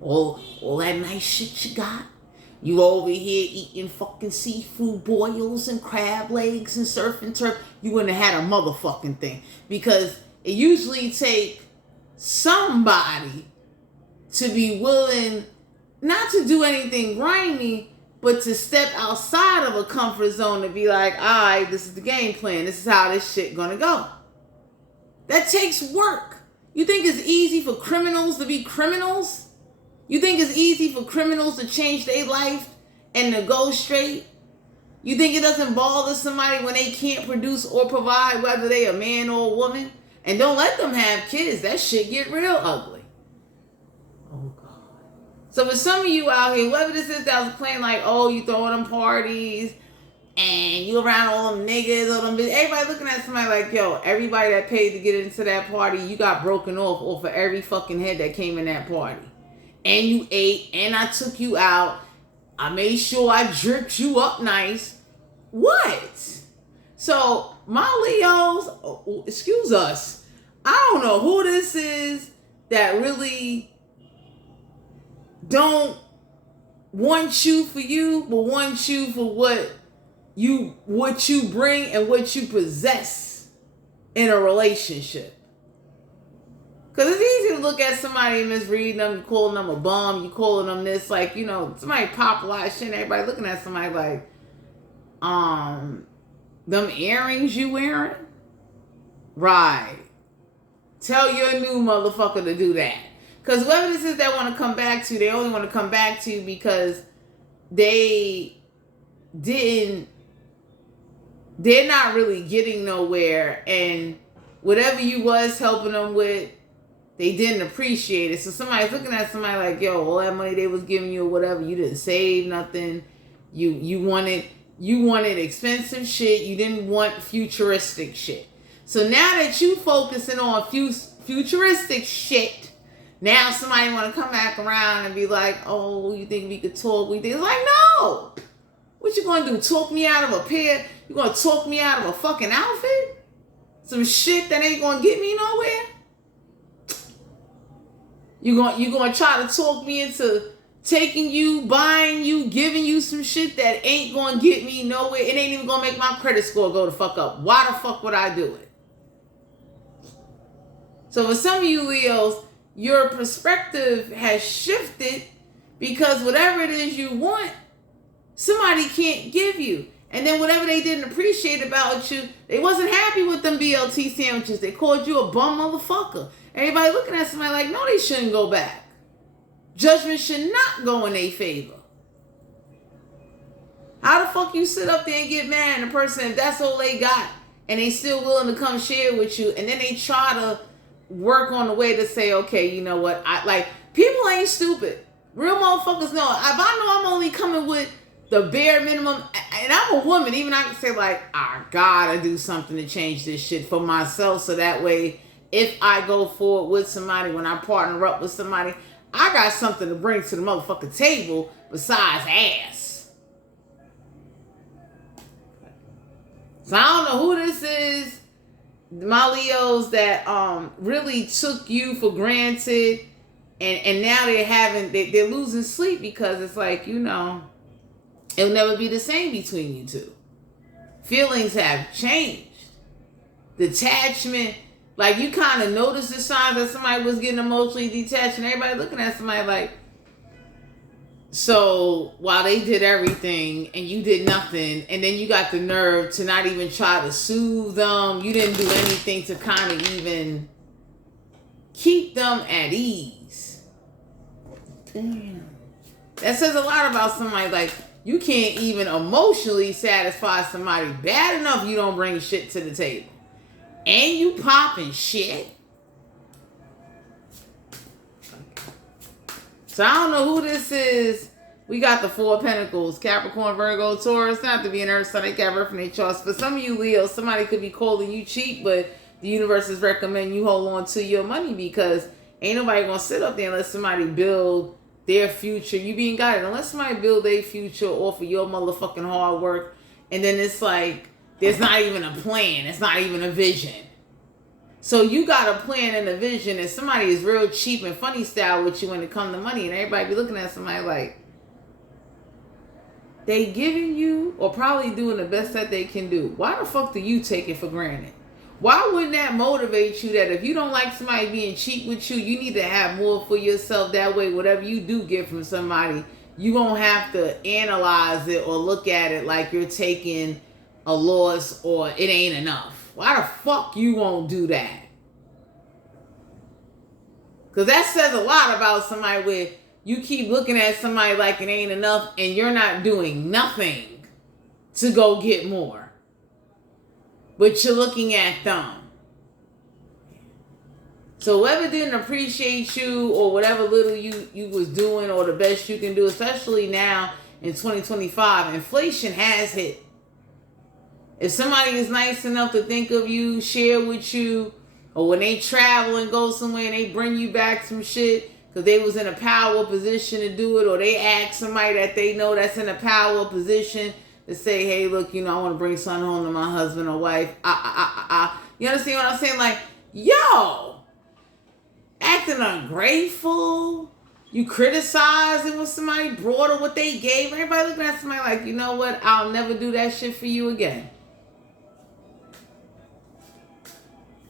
All that nice shit you got. You over here eating fucking seafood boils and crab legs and surfing turf. You wouldn't have had a motherfucking thing. Because it usually take somebody to be willing not to do anything grimy, but to step outside of a comfort zone to be like, all right, this is the game plan. This is how this shit gonna go. That takes work. You think it's easy for criminals to be criminals? You think it's easy for criminals to change their life and to go straight? You think it doesn't bother somebody when they can't produce or provide, whether they a man or a woman? And don't let them have kids. That shit get real ugly. Oh, God. So for some of you out here, whoever this is that was playing like, oh, you throwing them parties and you around all them niggas, all them bitches. Everybody looking at somebody like, yo, everybody that paid to get into that party, you got broken off of every fucking head that came in that party. And you ate, and I took you out. I made sure I dripped you up nice. What? So, my Leos, excuse us, I don't know who this is that really don't want you for you, but want you for what you bring and what you possess in a relationship. Because it's easy to look at somebody and misreading them, you calling them a bum, you calling them this, like, somebody pop a lot of shit and everybody looking at somebody like, them earrings you wearing? Right. Tell your new motherfucker to do that. Because whoever this is that want to come back to, they only want to come back to because they're not really getting nowhere, and whatever you was helping them with, they didn't appreciate it. So somebody's looking at somebody like, yo, all that money they was giving you or whatever, you didn't save nothing. You wanted You wanted expensive shit. You didn't want futuristic shit. So now that you focusing on futuristic shit, now somebody want to come back around and be like, oh, you think we could talk? We think, it's like, no. What you gonna do? Talk me out of a pair? You gonna talk me out of a fucking outfit? Some shit that ain't gonna get me nowhere? You gonna try to talk me into taking you, buying you, giving you some shit that ain't gonna get me nowhere? It ain't even gonna make my credit score go the fuck up. Why the fuck would I do it? So for some of you Leos, your perspective has shifted because whatever it is you want, somebody can't give you. And then whatever they didn't appreciate about you, they wasn't happy with them BLT sandwiches. They called you a bum motherfucker. Everybody looking at somebody like, no, they shouldn't go back. Judgment should not go in their favor. How the fuck you sit up there and get mad at a person if that's all they got and they still willing to come share with you, and then they try to work on the way to say, okay, you know what? People ain't stupid. Real motherfuckers know. If I know I'm only coming with the bare minimum, and I'm a woman, even I can say like, I gotta do something to change this shit for myself, so that way if I go forward with somebody, when I partner up with somebody, I got something to bring to the motherfucking table besides ass. So I don't know who this is, my Leos, that really took you for granted, and now they're losing sleep because it's like, you know, it'll never be the same between you two. Feelings have changed. Detachment, like you kind of noticed the signs that somebody was getting emotionally detached, and everybody looking at somebody like, so while they did everything and you did nothing, and then you got the nerve to not even try to soothe them, you didn't do anything to kind of even keep them at ease. Damn. That says a lot about somebody. Like, you can't even emotionally satisfy somebody bad enough. You don't bring shit to the table. And you popping shit. So I don't know who this is. We got the Four of Pentacles, Capricorn, Virgo, Taurus. Not to be an earth sign, they got reference from their charts. For some of you Leos, somebody could be calling you cheap, but the universe is recommending you hold on to your money, because ain't nobody gonna sit up there and let somebody build their future. You being guided. Unless somebody build their future off of your motherfucking hard work, and then it's like there's not even a plan. It's not even a vision. So you got a plan and a vision, and somebody is real cheap and funny style with you when it comes to money, and everybody be looking at somebody like they giving you or probably doing the best that they can do. Why the fuck do you take it for granted? Why wouldn't that motivate you that if you don't like somebody being cheap with you, you need to have more for yourself? That way, whatever you do get from somebody, you won't have to analyze it or look at it like you're taking a loss or it ain't enough. Why the fuck you won't do that? Because that says a lot about somebody where you keep looking at somebody like it ain't enough and you're not doing nothing to go get more. But you're looking at them. So whoever didn't appreciate you or whatever little you was doing or the best you can do, especially now in 2025, inflation has hit. If somebody is nice enough to think of you, share with you, or when they travel and go somewhere and they bring you back some shit because they was in a power position to do it, or they ask somebody that they know that's in a power position to say, hey, look, you know, I want to bring something home to my husband or wife. You understand what I'm saying? Like, yo, acting ungrateful. You criticizing what somebody brought or what they gave. Everybody looking at somebody like, you know what? I'll never do that shit for you again.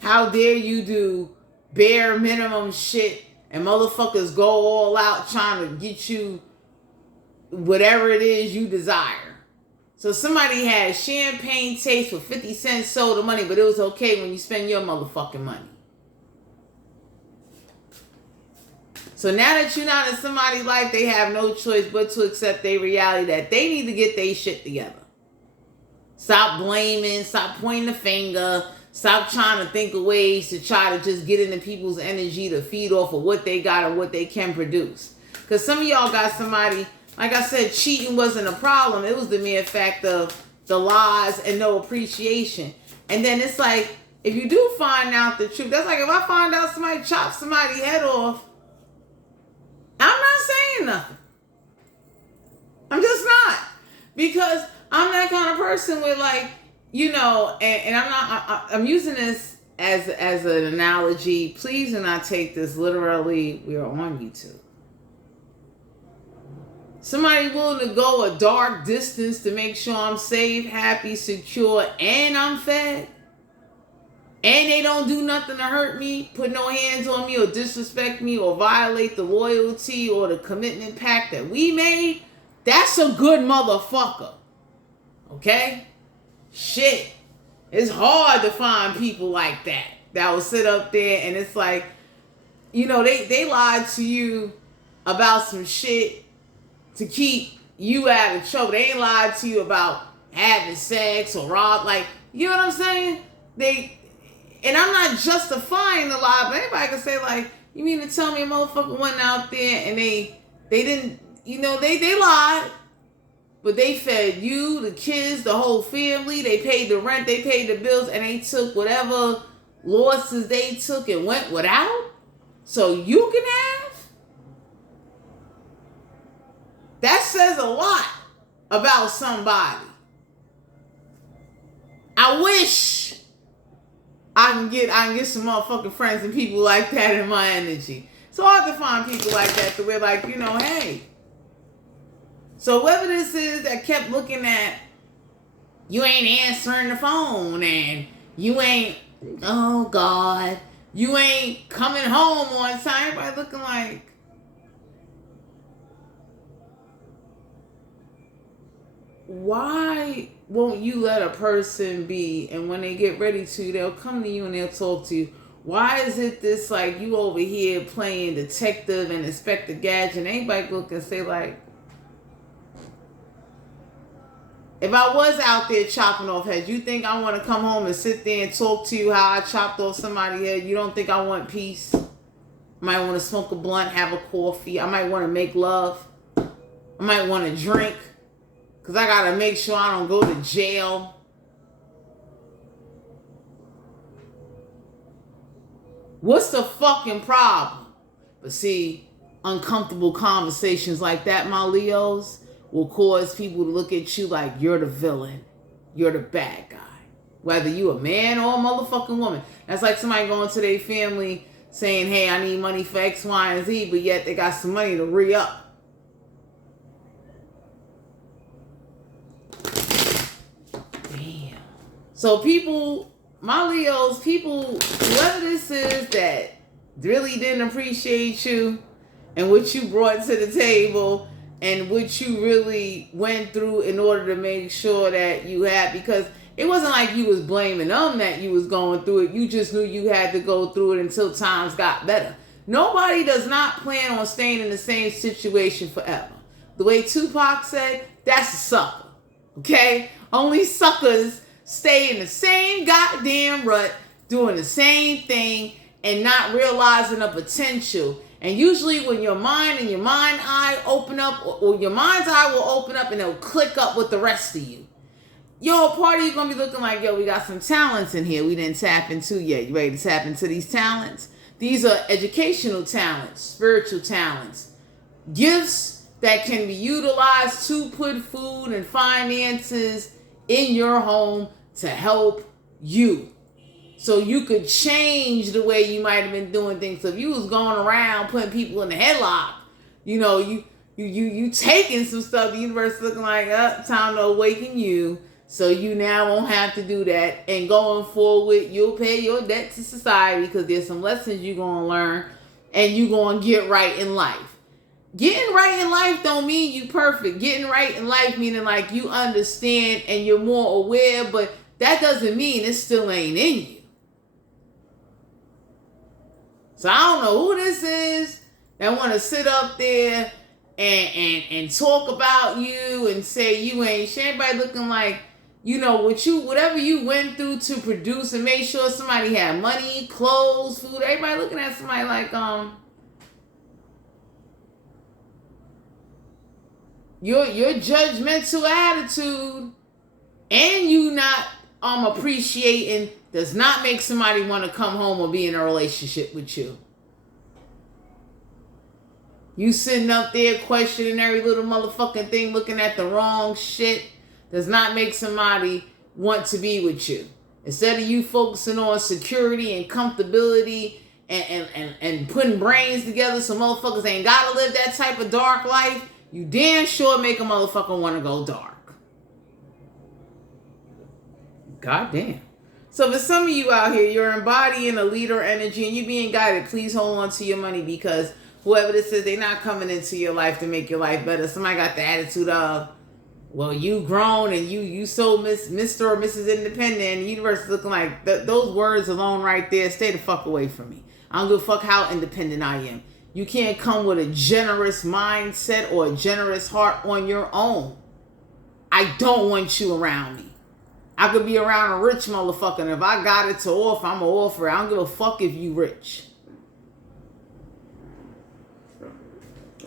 How dare you do bare minimum shit and motherfuckers go all out trying to get you whatever it is you desire. So somebody had champagne taste with 50 cents soda money, but it was okay when you spend your motherfucking money. So now that you're not in somebody's life, they have no choice but to accept their reality that they need to get their shit together. Stop blaming, stop pointing the finger, stop trying to think of ways to try to just get into people's energy to feed off of what they got or what they can produce. Because some of y'all got somebody like I said, cheating wasn't a problem. It was the mere fact of the lies and no appreciation. And then it's like, if you do find out the truth, that's like if I find out somebody chopped somebody's head off, I'm not saying nothing. I'm just not. Because I'm that kind of person with like, you know, and I'm using this as an analogy. Please do not take this literally. We are on YouTube. Somebody willing to go a dark distance to make sure I'm safe, happy, secure, and I'm fed. And they don't do nothing to hurt me, put no hands on me or disrespect me or violate the loyalty or the commitment pact that we made. That's a good motherfucker. Okay? Shit. It's hard to find people like that will sit up there and it's like, you know, they lied to you about some shit to keep you out of trouble. They ain't lied to you about having sex or rob, like, you know what I'm saying? And I'm not justifying the lie, but anybody can say like, you mean to tell me a motherfucker went out there and they didn't, you know, they lied, but they fed you, the kids, the whole family, they paid the rent, they paid the bills, and they took whatever losses they took and went without, so you can have? That says a lot about somebody. I wish I can get some motherfucking friends and people like that in my energy. It's hard to find people like that to where like, you know, hey. So whoever this is that kept looking at, you ain't answering the phone and you ain't, oh God, you ain't coming home on time. Everybody looking like, why won't you let a person be, and when they get ready to, they'll come to you and they'll talk to you? Why is it this like you over here playing detective and Inspector Gadget and anybody look and say like, if I was out there chopping off heads, you think I want to come home and sit there and talk to you how I chopped off somebody's head? You don't think I want peace? I might want to smoke a blunt, have a coffee. I might want to make love. I might want to drink. Because I got to make sure I don't go to jail. What's the fucking problem? But see, uncomfortable conversations like that, my Leos, will cause people to look at you like you're the villain. You're the bad guy. Whether you a man or a motherfucking woman. That's like somebody going to their family saying, hey, I need money for X, Y, and Z, but yet they got some money to re-up. So people, my Leos, people, whoever this is that really didn't appreciate you and what you brought to the table and what you really went through in order to make sure that you had, because it wasn't like you was blaming them that you was going through it. You just knew you had to go through it until times got better. Nobody does not plan on staying in the same situation forever. The way Tupac said, that's a sucker. Okay? Only suckers stay in the same goddamn rut, doing the same thing, and not realizing the potential. And usually when your mind and your mind eye open up, or your mind's eye will open up and it'll click up with the rest of you. Yo, a part of you gonna be looking like, yo, we got some talents in here we didn't tap into yet. You ready to tap into these talents? These are educational talents, spiritual talents, gifts that can be utilized to put food and finances in your home to help you. So you could change the way you might have been doing things. So if you was going around putting people in the headlock, you know, you taking some stuff, the universe looking like, time to awaken you. So you now won't have to do that. And going forward, you'll pay your debt to society because there's some lessons you're going to learn and you're going to get right in life. Getting right in life don't mean you perfect. Getting right in life meaning like you understand and you're more aware, but that doesn't mean it still ain't in you. So I don't know who this is that want to sit up there and talk about you and say you ain't shit. Everybody looking like, you know, whatever you went through to produce and make sure somebody had money, clothes, food. Everybody looking at somebody like, your judgmental attitude and you not appreciating does not make somebody want to come home or be in a relationship with you. You sitting up there questioning every little motherfucking thing, looking at the wrong shit, does not make somebody want to be with you. Instead of you focusing on security and comfortability and putting brains together so motherfuckers ain't gotta live that type of dark life, you damn sure make a motherfucker want to go dark. God damn. So for some of you out here, you're embodying a leader energy and you're being guided. Please hold on to your money because whoever this is, they're not coming into your life to make your life better. Somebody got the attitude of, well, you grown and you so Mr. or Mrs. Independent and the universe is looking like those words alone right there, stay the fuck away from me. I don't give a fuck how independent I am. You can't come with a generous mindset or a generous heart on your own. I don't want you around me. I could be around a rich motherfucker and if I got it to offer, I'm going to offer it. I don't give a fuck if you rich.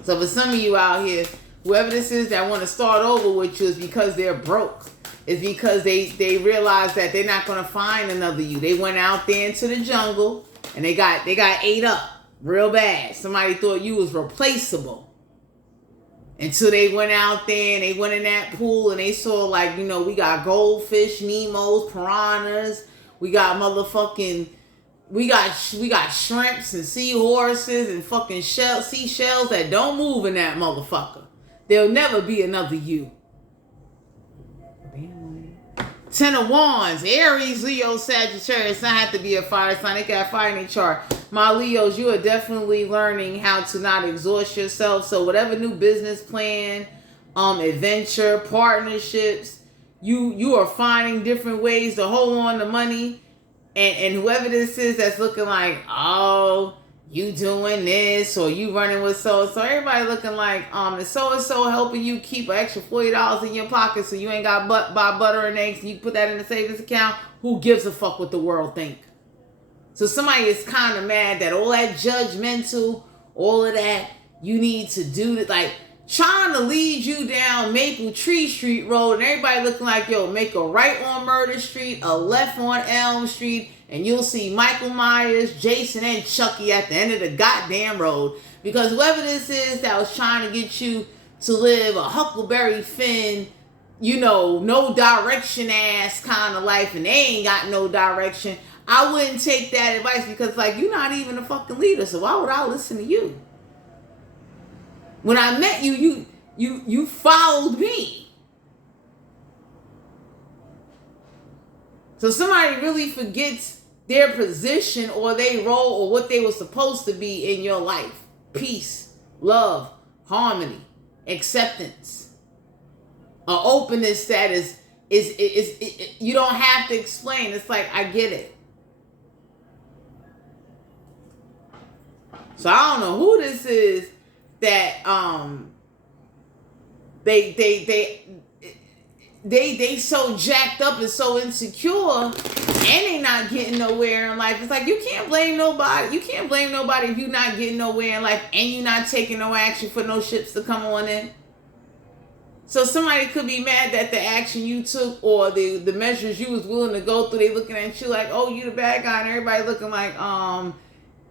So for some of you out here, whoever this is that want to start over with you is because they're broke. It's because they realize that they're not going to find another you. They went out there into the jungle and they got ate up real bad. Somebody thought you was replaceable. Until they went out there and they went in that pool and they saw like, we got goldfish, Nemos, piranhas. We got motherfucking... We got shrimps and seahorses and fucking seashells that don't move in that motherfucker. There'll never be another you. 10 of Wands, Aries, Leo, Sagittarius. Not have to be a fire sign. They got fire in their chart. My Leos, you are definitely learning how to not exhaust yourself. So whatever new business plan, adventure, partnerships, you are finding different ways to hold on to money. And whoever this is that's looking like, oh, you doing this or you running with so-and-so. Everybody looking like, is so-and-so helping you keep an extra $40 in your pocket so you ain't got buy butter and eggs and you put that in the savings account. Who gives a fuck what the world think? So somebody is kind of mad that all that judgmental, all of that, you need to do it. Like, trying to lead you down Maple Tree Street Road and everybody looking like, yo, make a right on Murder Street, a left on Elm Street, and you'll see Michael Myers, Jason, and Chucky at the end of the goddamn road. Because whoever this is that was trying to get you to live a Huckleberry Finn, no direction ass kind of life, and they ain't got no direction, I wouldn't take that advice because, like, you're not even a fucking leader, so why would I listen to you? When I met you, you followed me. So somebody really forgets their position or their role or what they were supposed to be in your life. Peace, love, harmony, acceptance, an openness that is you don't have to explain. It's like, I get it. So I don't know who this is that they so jacked up and so insecure and they not getting nowhere in life. It's like, you can't blame nobody. You can't blame nobody if you're not getting nowhere in life and you're not taking no action for no ships to come on in. So somebody could be mad that the action you took or the measures you was willing to go through, they looking at you like, oh, you the bad guy, and everybody looking like,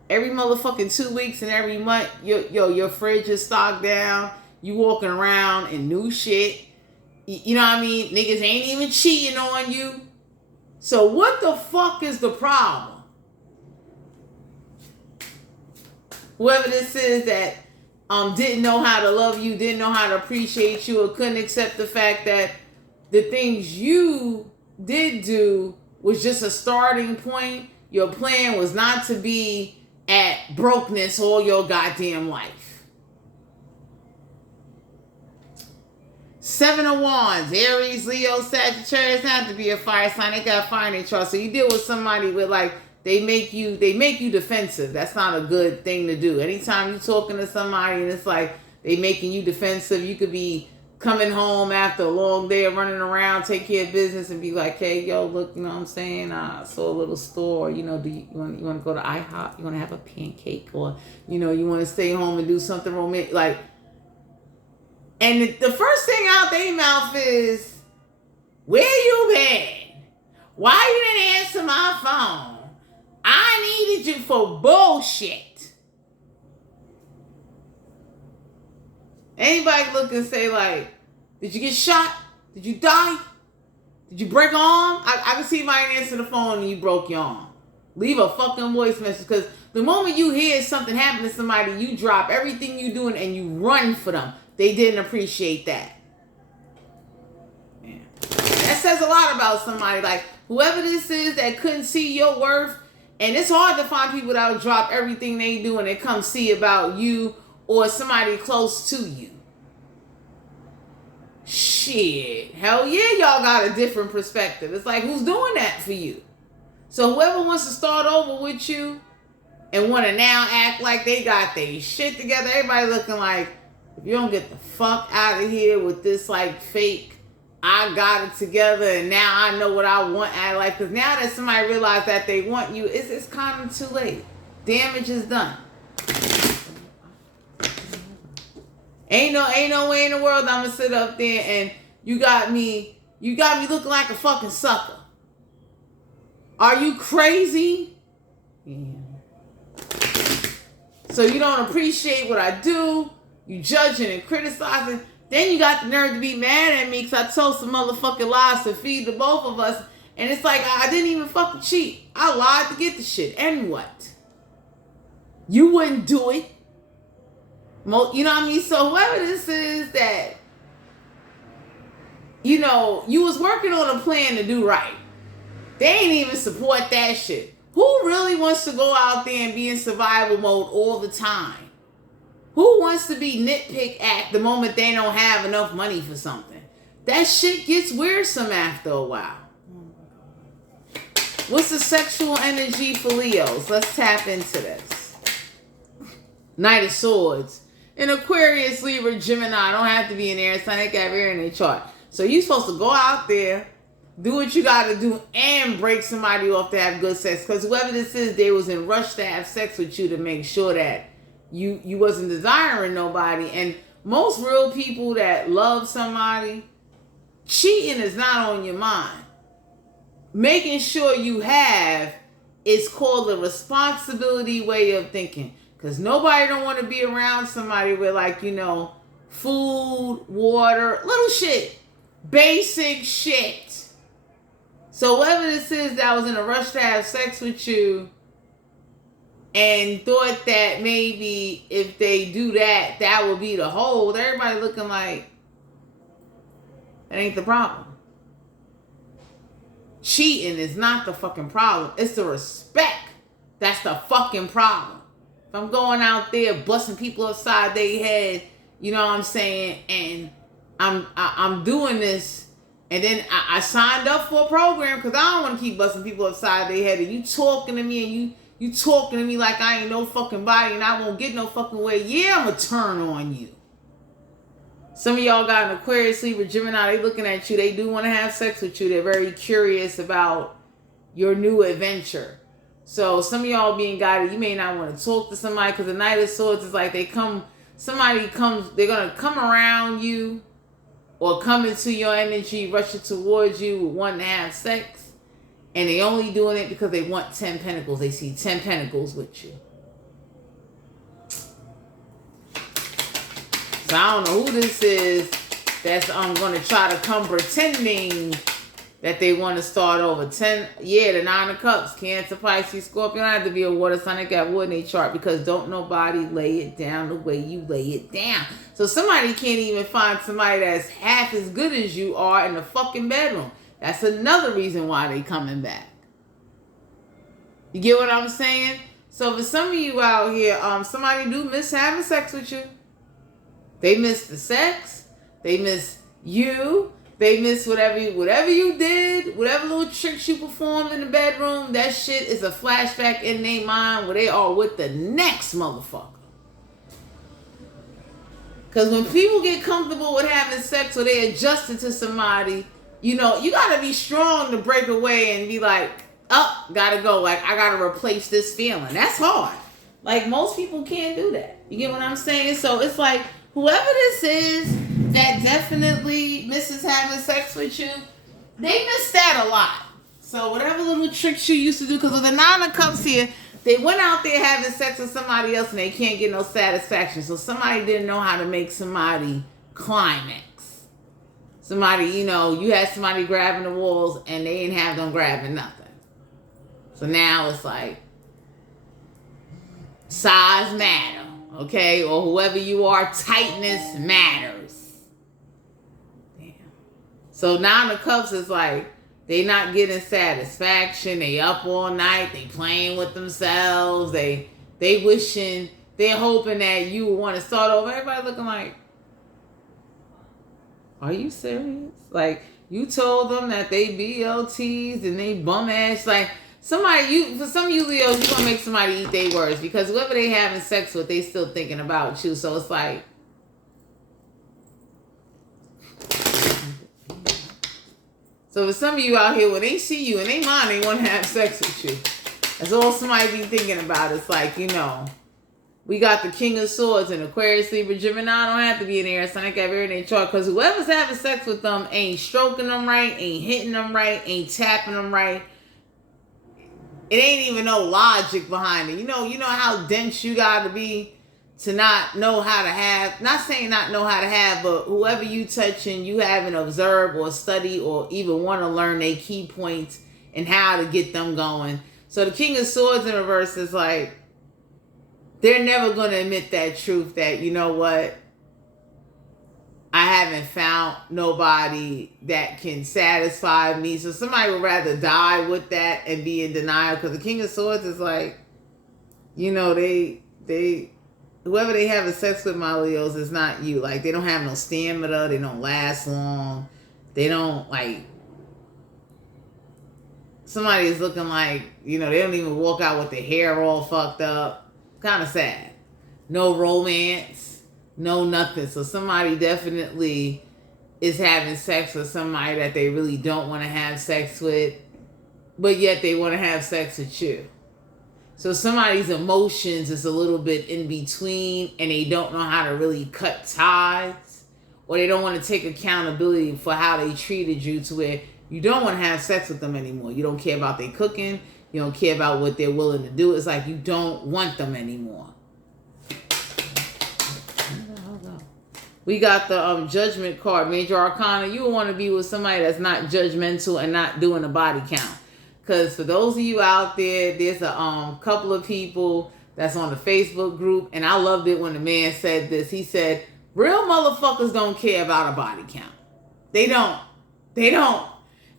every motherfucking 2 weeks and every month, your fridge is stocked down. You walking around in new shit. You know what I mean? Niggas ain't even cheating on you. So what the fuck is the problem? Whoever this is that didn't know how to love you, didn't know how to appreciate you, or couldn't accept the fact that the things you did do was just a starting point. Your plan was not to be at brokenness all your goddamn life. 7 of Wands, Aries, Leo, Sagittarius, have to be a fire sign. They got fire in their chart. So you deal with somebody with like, they make you defensive. That's not a good thing to do. Anytime you're talking to somebody and it's like they making you defensive, you could be coming home after a long day of running around, take care of business, and be like, hey, yo, look, you know what I'm saying? I saw a little store, do you want to go to IHOP? You want to have a pancake? Or, you want to stay home and do something romantic? Like, And the first thing out their mouth is, where you been? Why you didn't answer my phone? I needed you for bullshit. Anybody look and say like, did you get shot? Did you die? Did you break an arm? I can see if I didn't answer the phone and you broke your arm. Leave a fucking voice message, because the moment you hear something happen to somebody, you drop everything you doing and you run for them. They didn't appreciate that. Yeah. That says a lot about somebody. Like, whoever this is that couldn't see your worth, and it's hard to find people that will drop everything they do and they come see about you or somebody close to you. Shit. Hell yeah, y'all got a different perspective. It's like, who's doing that for you? So whoever wants to start over with you and want to now act like they got their shit together, everybody looking like, if you don't get the fuck out of here with this like fake, I got it together and now I know what I want out of life. Because now that somebody realized that they want you, it's kind of too late. Damage is done. Ain't no way in the world I'm gonna sit up there and you got me looking like a fucking sucker. Are you crazy? Yeah. So you don't appreciate what I do, you judging and criticizing, then you got the nerve to be mad at me because I told some motherfucking lies to feed the both of us, and it's like I didn't even fucking cheat. I lied to get the shit, and what? You wouldn't do it. You know what I mean? So whoever this is that, you know, you was working on a plan to do right. They ain't even support that shit. Who really wants to go out there and be in survival mode all the time? Who wants to be nitpick at the moment they don't have enough money for something? That shit gets wearisome after a while. What's the sexual energy for Leos? Let's tap into this. Knight of Swords. In Aquarius, Libra, Gemini, don't have to be in air sign. They got air in their chart. So you're supposed to go out there, do what you got to do, and break somebody off to have good sex. Because whoever this is, they was in rush to have sex with you to make sure that you wasn't desiring nobody. And most real people that love somebody, cheating is not on your mind. Making sure you have is called a responsibility way of thinking. Because nobody don't want to be around somebody with, like, you know, food, water, little shit. Basic shit. So whoever this is that was in a rush to have sex with you and thought that maybe if they do that, that would be the hold, everybody looking like, that ain't the problem. Cheating is not the fucking problem. It's the respect that's the fucking problem. If I'm going out there busting people upside their head, you know what I'm saying, and I'm doing this, and then I signed up for a program because I don't want to keep busting people upside their head, and you talking to me, and you talking to me like I ain't no fucking body and I won't get no fucking way, yeah, I'm going to turn on you. Some of y'all got an Aquarius, Libra, Gemini, they looking at you, they do want to have sex with you, they're very curious about your new adventure. So some of y'all being guided, you may not want to talk to somebody because the Knight of Swords is like they're going to come around you or come into your energy, rushing towards you, wanting to have sex. And they only doing it because they want 10 pentacles. They see 10 pentacles with you. So I don't know who this is that's going to try to come pretending that they want to start over. The 9 of Cups, Cancer, Pisces, Scorpio. Don't have to be a water sign. They got wood in their chart because don't nobody lay it down the way you lay it down. So somebody can't even find somebody that's half as good as you are in the fucking bedroom. That's another reason why they coming back. You get what I'm saying? So for some of you out here, somebody do miss having sex with you. They miss the sex. They miss you. They miss whatever you did, whatever little tricks you performed in the bedroom. That shit is a flashback in their mind where they are with the next motherfucker. Because when people get comfortable with having sex or they adjusted to somebody, you know, you got to be strong to break away and be like, oh, gotta go. Like, I got to replace this feeling. That's hard. Like, most people can't do that. You get what I'm saying? So it's like, whoever this is that definitely misses having sex with you, they miss that a lot. So whatever little tricks you used to do, because with the 9 of Cups here, they went out there having sex with somebody else and they can't get no satisfaction. So somebody didn't know how to make somebody climax. Somebody, you had somebody grabbing the walls and they didn't have them grabbing nothing. So now it's like, size matter, okay? Or whoever you are, tightness matters. Damn. So 9 of Cups is like, they not getting satisfaction. They up all night. They playing with themselves. They wishing, they're hoping that you would want to start over. Everybody looking like, are you serious? Like, you told them that they BLTs and they bum ass. Like, somebody, for some of you Leos, you're going to make somebody eat their words. Because whoever they having sex with, they still thinking about you. So it's like, so for some of you out here, when they see you and they mind, they want to have sex with you. That's all somebody be thinking about. It's like, we got the King of Swords and Aquarius, Libra, Gemini. Don't have to be in there. So I got everything in their chart. Because whoever's having sex with them ain't stroking them right, ain't hitting them right, ain't tapping them right. It ain't even no logic behind it. You know how dense you got to be to not know how to have, not saying not know how to have, but whoever you touching, you haven't observed or studied or even want to learn their key points and how to get them going. So the King of Swords in reverse is like, they're never going to admit that truth that, you know what, I haven't found nobody that can satisfy me. So somebody would rather die with that and be in denial, because the King of Swords is like, they whoever they having sex with, my Leos, is not you. Like, they don't have no stamina. They don't last long. They don't, like, somebody is looking like, they don't even walk out with their hair all fucked up. Kind of sad. No romance. No nothing. So somebody definitely is having sex with somebody that they really don't want to have sex with, but yet they want to have sex with you. So somebody's emotions is a little bit in between and they don't know how to really cut ties, or they don't want to take accountability for how they treated you, to where you don't want to have sex with them anymore. You don't care about their cooking. You don't care about what they're willing to do. It's like you don't want them anymore. We got the Judgment card, Major Arcana. You want to be with somebody that's not judgmental and not doing a body count. Because for those of you out there, there's a couple of people that's on the Facebook group, and I loved it when the man said this. He said, real motherfuckers don't care about a body count. They don't. They don't.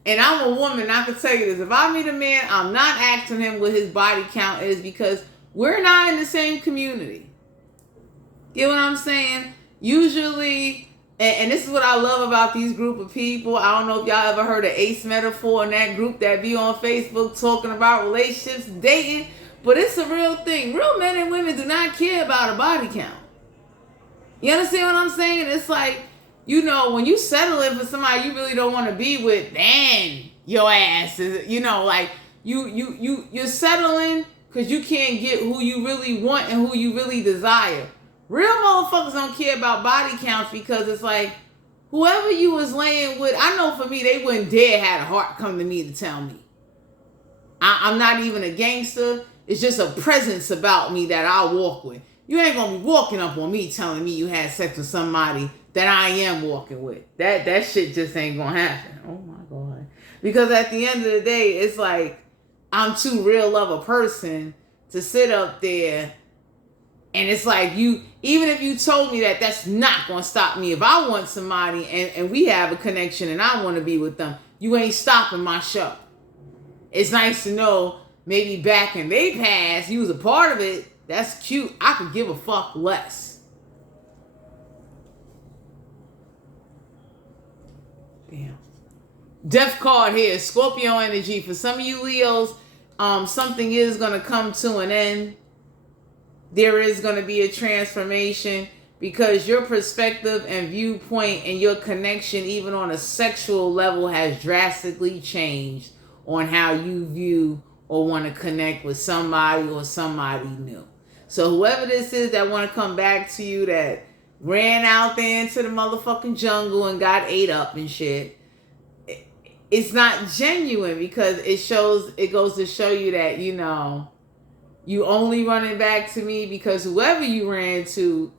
And I'm a woman, I can tell you this. If I meet a man, I'm not asking him what his body count is, because we're not in the same community. Get what I'm saying? Usually, and this is what I love about these group of people. I don't know if y'all ever heard of Ace Metaphor in that group that be on Facebook talking about relationships, dating. But it's a real thing. Real men and women do not care about a body count. You understand what I'm saying? It's like, when you settle in for somebody you really don't want to be with, then your ass is, like you're settling because you can't get who you really want and who you really desire. Real motherfuckers don't care about body counts, because it's like, whoever you was laying with, I know for me, they wouldn't dare have a heart come to me to tell me. I'm not even a gangster. It's just a presence about me that I walk with. You ain't gonna be walking up on me telling me you had sex with somebody that I am walking with. That shit just ain't gonna happen. Oh my God. Because at the end of the day, it's like, I'm too real of a person to sit up there. And it's like, even if you told me that, that's not going to stop me. If I want somebody and we have a connection and I want to be with them, you ain't stopping my show. It's nice to know maybe back in they past, you was a part of it. That's cute. I could give a fuck less. Damn. Death card here, Scorpio energy. For some of you Leos, something is going to come to an end. There is going to be a transformation, because your perspective and viewpoint and your connection, even on a sexual level, has drastically changed on how you view or want to connect with somebody or somebody new. So whoever this is that want to come back to you, that ran out there into the motherfucking jungle and got ate up and shit. It's not genuine because it goes to show you that, you know, you only running back to me because whoever you ran to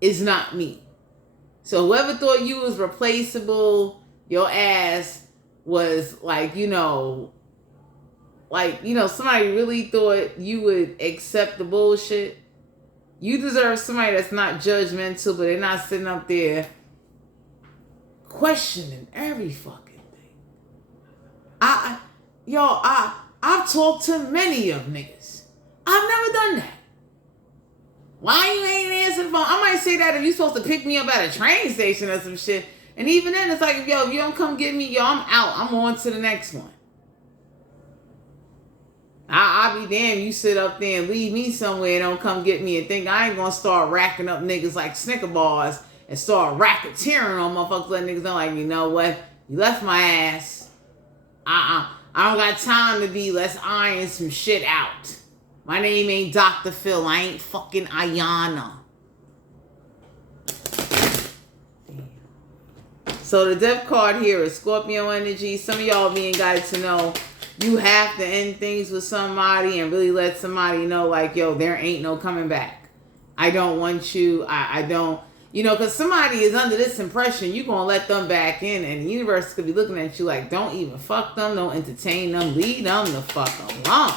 is not me. So whoever thought you was replaceable, your ass was like, somebody really thought you would accept the bullshit. You deserve somebody that's not judgmental, but they're not sitting up there questioning every fucking thing. I've talked to many of niggas. I've never done that. Why you ain't answering the phone? I might say that if you supposed to pick me up at a train station or some shit. And even then, it's like, if you don't come get me, I'm out. I'm on to the next one. I'll be damned, you sit up there and leave me somewhere and don't come get me and think I ain't gonna start racking up niggas like Snicker bars and start racketeering on motherfuckers, letting niggas know, like, you know what? You left my ass. I don't got time to be, let's iron some shit out. My name ain't Dr. Phil. I ain't fucking Ayana. So the death card here is Scorpio energy. Some of y'all being guided to know you have to end things with somebody and really let somebody know, like, yo, there ain't no coming back. I don't want you. I don't, because somebody is under this impression you going to let them back in, and the universe could be looking at you like, don't even fuck them, don't entertain them, leave them the fuck alone.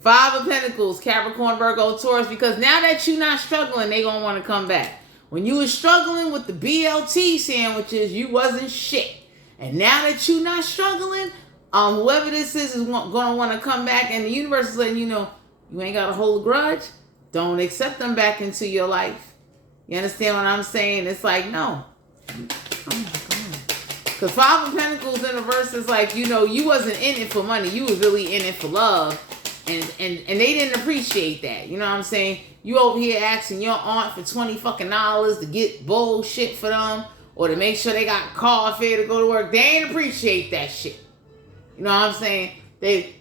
Five of Pentacles, Capricorn, Virgo, Taurus, because now that you're not struggling, they going to want to come back. When you was struggling with the BLT sandwiches, you wasn't shit. And now that you're not struggling, whoever this is going to want to come back, and the universe is letting you know, you ain't got to hold a grudge. Don't accept them back into your life. You understand what I'm saying? It's like, no. Oh my God. Because Five of Pentacles in reverse is like, you wasn't in it for money. You was really in it for love. And they didn't appreciate that. You know what I'm saying? You over here asking your aunt for $20 fucking to get bullshit for them, or to make sure they got car fare to go to work. They ain't appreciate that shit. You know what I'm saying? They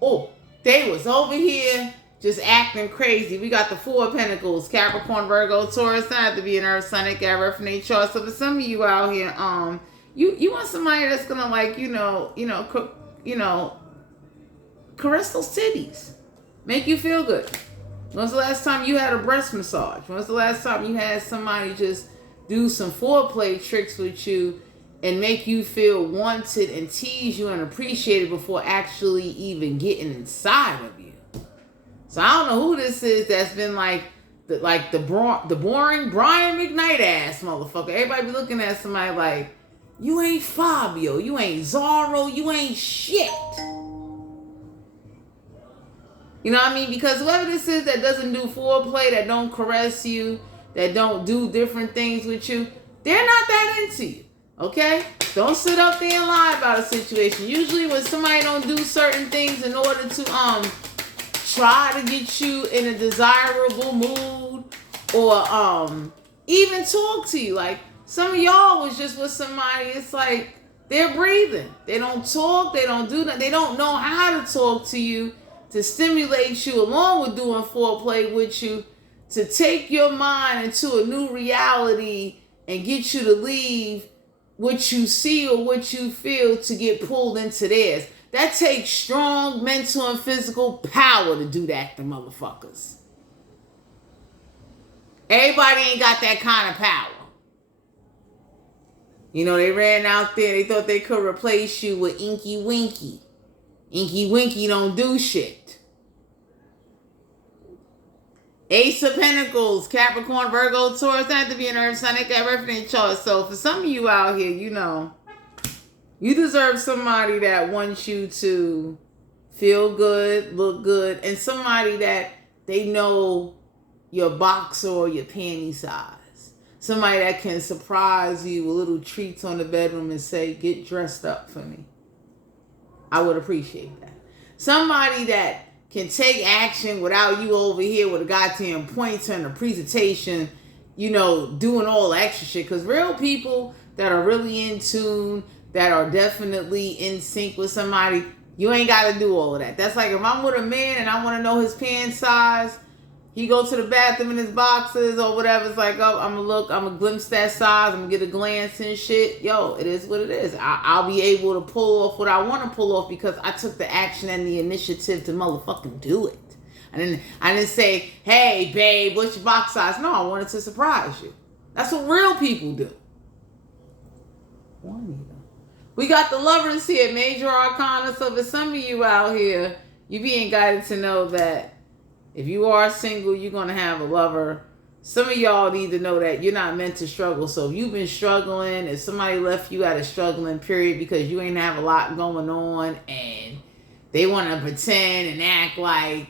was over here just acting crazy. We got the Four of Pentacles, Capricorn, Virgo, Taurus. Not have to be an Earth sign, that got refinate chart. So for some of you out here, you want somebody that's gonna, like, caress those titties, make you feel good. When's the last time you had a breast massage? When's the last time you had somebody just do some foreplay tricks with you and make you feel wanted and tease you and appreciated before actually even getting inside of you? So I don't know who this is that's been like the boring Brian McKnight ass motherfucker. Everybody be looking at somebody like, you ain't Fabio, you ain't Zorro, you ain't shit. You know what I mean? Because whoever this is that doesn't do foreplay, that don't caress you, that don't do different things with you, they're not that into you. Okay? Don't sit up there and lie about a situation. Usually when somebody don't do certain things in order to try to get you in a desirable mood, or even talk to you. Like, some of y'all was just with somebody, it's like they're breathing. They don't talk, they don't do that. They don't know how to talk to you, to stimulate you along with doing foreplay with you, to take your mind into a new reality and get you to leave what you see or what you feel to get pulled into theirs. That takes strong mental and physical power to do that to motherfuckers. Everybody ain't got that kind of power. They ran out there, they thought they could replace you with Inky Winky. Inky Winky don't do shit. Ace of Pentacles, Capricorn, Virgo, Taurus. Not have to be an Earth sign, they got reference chart. So for some of you out here, you deserve somebody that wants you to feel good, look good, and somebody that they know your boxer or your panty size. Somebody that can surprise you with little treats on the bedroom and say, get dressed up for me. I would appreciate that. Somebody that can take action without you over here with a goddamn pointer and a presentation, doing all the extra shit. Because real people that are really in tune, that are definitely in sync with somebody, you ain't got to do all of that. That's like if I'm with a man and I want to know his pants size, He go to the bathroom in his boxes or whatever. It's like, oh, I'm gonna glimpse that size. I'm gonna get a glance and shit. Yo, it is what it is. I'll be able to pull off what I want to pull off because I took the action and the initiative to motherfucking do it. I didn't say, hey, babe, what's your box size? No, I wanted to surprise you. That's what real people do. We got the lovers here, major arcana. So for some of you out here, you being guided to know that if you are single, you're going to have a lover. Some of y'all need to know that you're not meant to struggle. So if you've been struggling, if somebody left you at a struggling period because you ain't have a lot going on and they want to pretend and act like,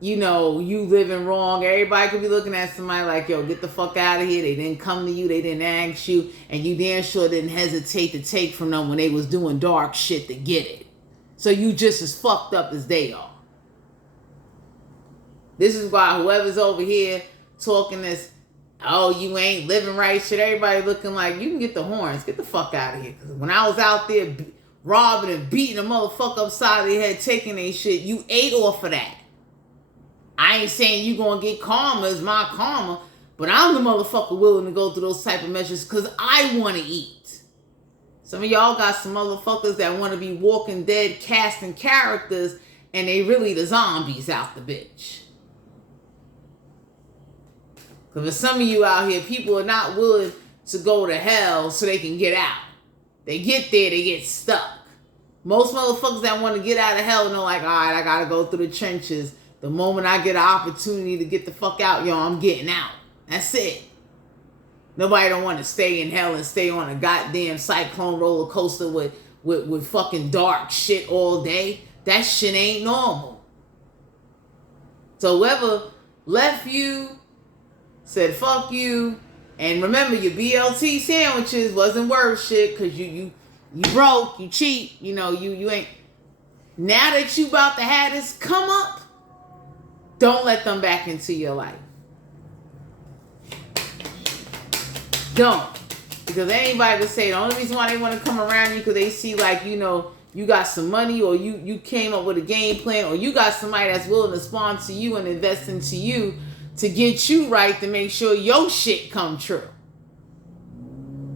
you know, you living wrong. Everybody could be looking at somebody like, yo, get the fuck out of here. They didn't come to you. They didn't ask you. And you damn sure didn't hesitate to take from them when they was doing dark shit to get it. So you just as fucked up as they are. This is why whoever's over here talking this, oh, you ain't living right shit, everybody looking like, you can get the horns. Get the fuck out of here. Because when I was out there robbing and beating a motherfucker upside their head, taking their shit, you ate off of that. I ain't saying you gonna get karma as my karma, but I'm the motherfucker willing to go through those type of measures because I want to eat. Some of y'all got some motherfuckers that want to be Walking Dead casting characters and they really the zombies out the bitch. Because for some of you out here, people are not willing to go to hell so they can get out. They get there, they get stuck. Most motherfuckers that want to get out of hell know like, all right, I got to go through the trenches. The moment I get an opportunity to get the fuck out, yo, I'm getting out. That's it. Nobody don't want to stay in hell and stay on a goddamn cyclone roller coaster with fucking dark shit all day. That shit ain't normal. So whoever left you, said fuck you, and remember your BLT sandwiches wasn't worth shit because you broke, you cheat, you know, you ain't. Now that you about to have this come up, don't let them back into your life. Don't. Because anybody would say the only reason why they want to come around you because they see like, you know, you got some money or you came up with a game plan or you got somebody that's willing to sponsor you and invest into you to get you right to make sure your shit come true.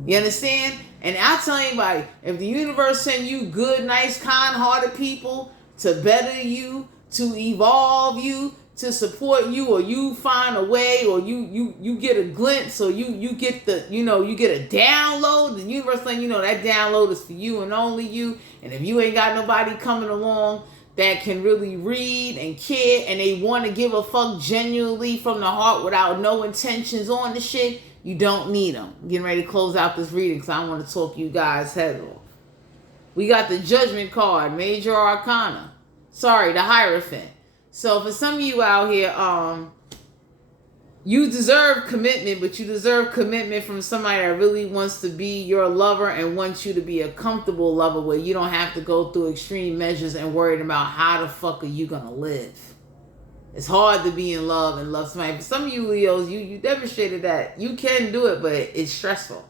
You understand? And I'll tell anybody, if the universe send you good, nice, kind-hearted people to better you, to evolve you, to support you, or you find a way, or you get a glimpse, or you get the, you know, you get a download, the universe letting you know that download is for you and only you. And if you ain't got nobody coming along that can really read and care and they want to give a fuck genuinely from the heart without no intentions on the shit, you don't need them. I'm getting ready to close out this reading because I want to talk you guys head off. We got the Judgment card, Major Arcana. Sorry, the Hierophant. So for some of you out here, you deserve commitment, but you deserve commitment from somebody that really wants to be your lover and wants you to be a comfortable lover where you don't have to go through extreme measures and worried about how the fuck are you going to live. It's hard to be in love and love somebody. For some of you Leos, you demonstrated that you can do it, but it's stressful.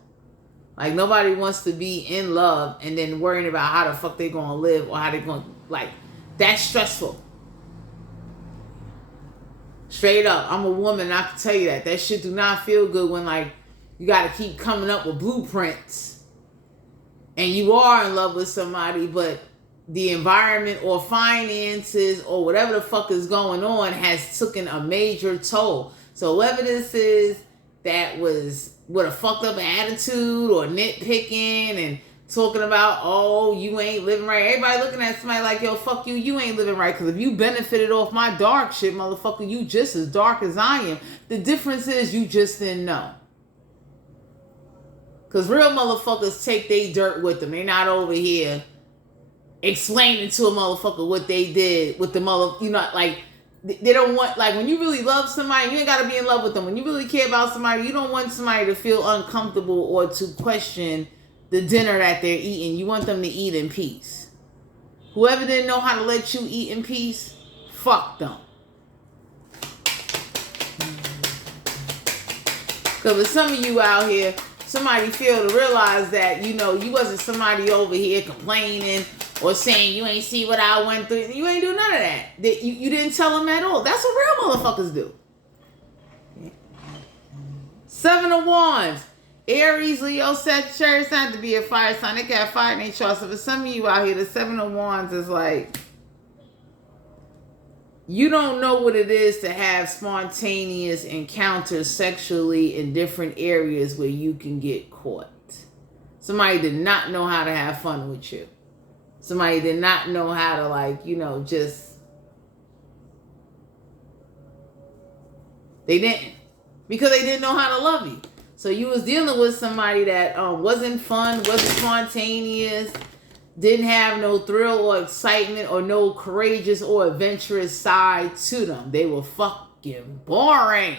Like nobody wants to be in love and then worrying about how the fuck they going to live or how they going to, like, that's stressful. Straight up, I'm a woman and I can tell you that. That shit do not feel good when like you got to keep coming up with blueprints and you are in love with somebody, but the environment or finances or whatever the fuck is going on has taken a major toll. So whoever this is that was with a fucked up attitude or nitpicking and talking about, oh, you ain't living right. Everybody looking at somebody like, yo, fuck you, you ain't living right. Because if you benefited off my dark shit, motherfucker, you just as dark as I am. The difference is you just didn't know. Because real motherfuckers take their dirt with them. They're not over here explaining to a motherfucker what they did with the mother, you know, like, they don't want, like, when you really love somebody, you ain't got to be in love with them. When you really care about somebody, you don't want somebody to feel uncomfortable or to question the dinner that they're eating. You want them to eat in peace. Whoever didn't know how to let you eat in peace, fuck them. Because with some of you out here, somebody failed to realize that, you know, you wasn't somebody over here complaining or saying you ain't see what I went through. You ain't do none of that. You didn't tell them at all. That's what real motherfuckers do. Seven of Wands. Aries, Leo, Sagittarius, not to be a fire sign. They got fire in their chart. So for some of you out here, the Seven of Wands is like, you don't know what it is to have spontaneous encounters sexually in different areas where you can get caught. Somebody did not know how to have fun with you. Somebody did not know how to, like, you know, just... They didn't. Because they didn't know how to love you. So you was dealing with somebody that wasn't fun, wasn't spontaneous, didn't have no thrill or excitement or no courageous or adventurous side to them. They were fucking boring.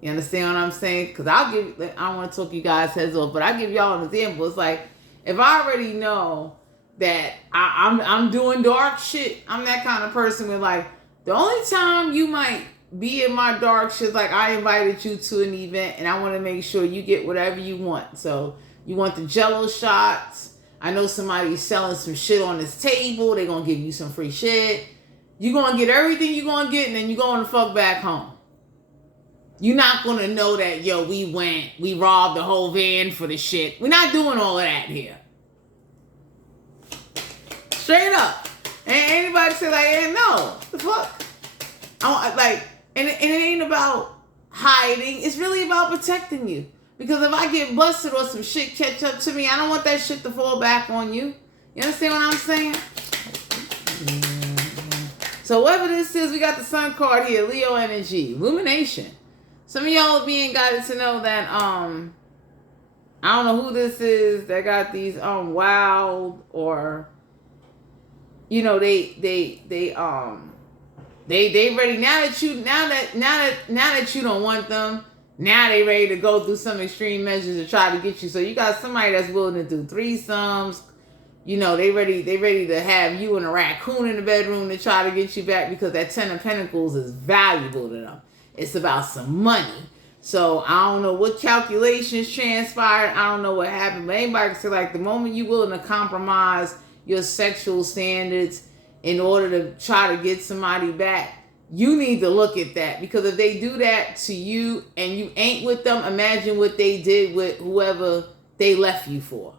You understand what I'm saying? Because I don't want to talk you guys' heads off, but I give y'all an example. It's like, if I already know that I'm doing dark shit, I'm that kind of person where, like, the only time you might be in my dark shit, like, I invited you to an event and I want to make sure you get whatever you want. So you want the Jello shots. I know somebody's selling some shit on this table. They're going to give you some free shit. You're going to get everything you're going to get, and then you're going to fuck back home. You're not going to know that, yo, we robbed the whole van for the shit. We're not doing all of that here. Straight up. And anybody say, like, hey, no, the fuck? And it ain't about hiding. It's really about protecting you. Because if I get busted or some shit catch up to me, I don't want that shit to fall back on you. You understand what I'm saying? So whatever this is, we got the Sun card here. Leo energy. Illumination. Some of y'all are being guided to know that, I don't know who this is that got these, wild or, you know, they ready now that you don't want them. Now they ready to go through some extreme measures to try to get you. So you got somebody that's willing to do threesomes. You know, they ready to have you and a raccoon in the bedroom to try to get you back because that Ten of Pentacles is valuable to them. It's about some money. So I don't know what calculations transpired. I don't know what happened. But anybody can say, like, the moment you're willing to compromise your sexual standards in order to try to get somebody back, you need to look at that. Because if they do that to you and you ain't with them, imagine what they did with whoever they left you for.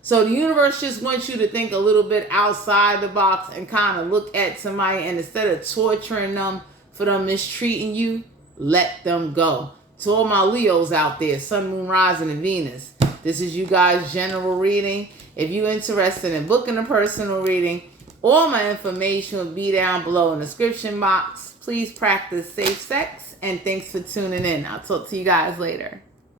So the universe just wants you to think a little bit outside the box and kind of look at somebody, and instead of torturing them for them mistreating you, let them go. To all my Leos out there, Sun, Moon, Rising, and Venus, this is you guys' general reading. If you're interested in booking a personal reading, all my information will be down below in the description box. Please practice safe sex, and thanks for tuning in. I'll talk to you guys later.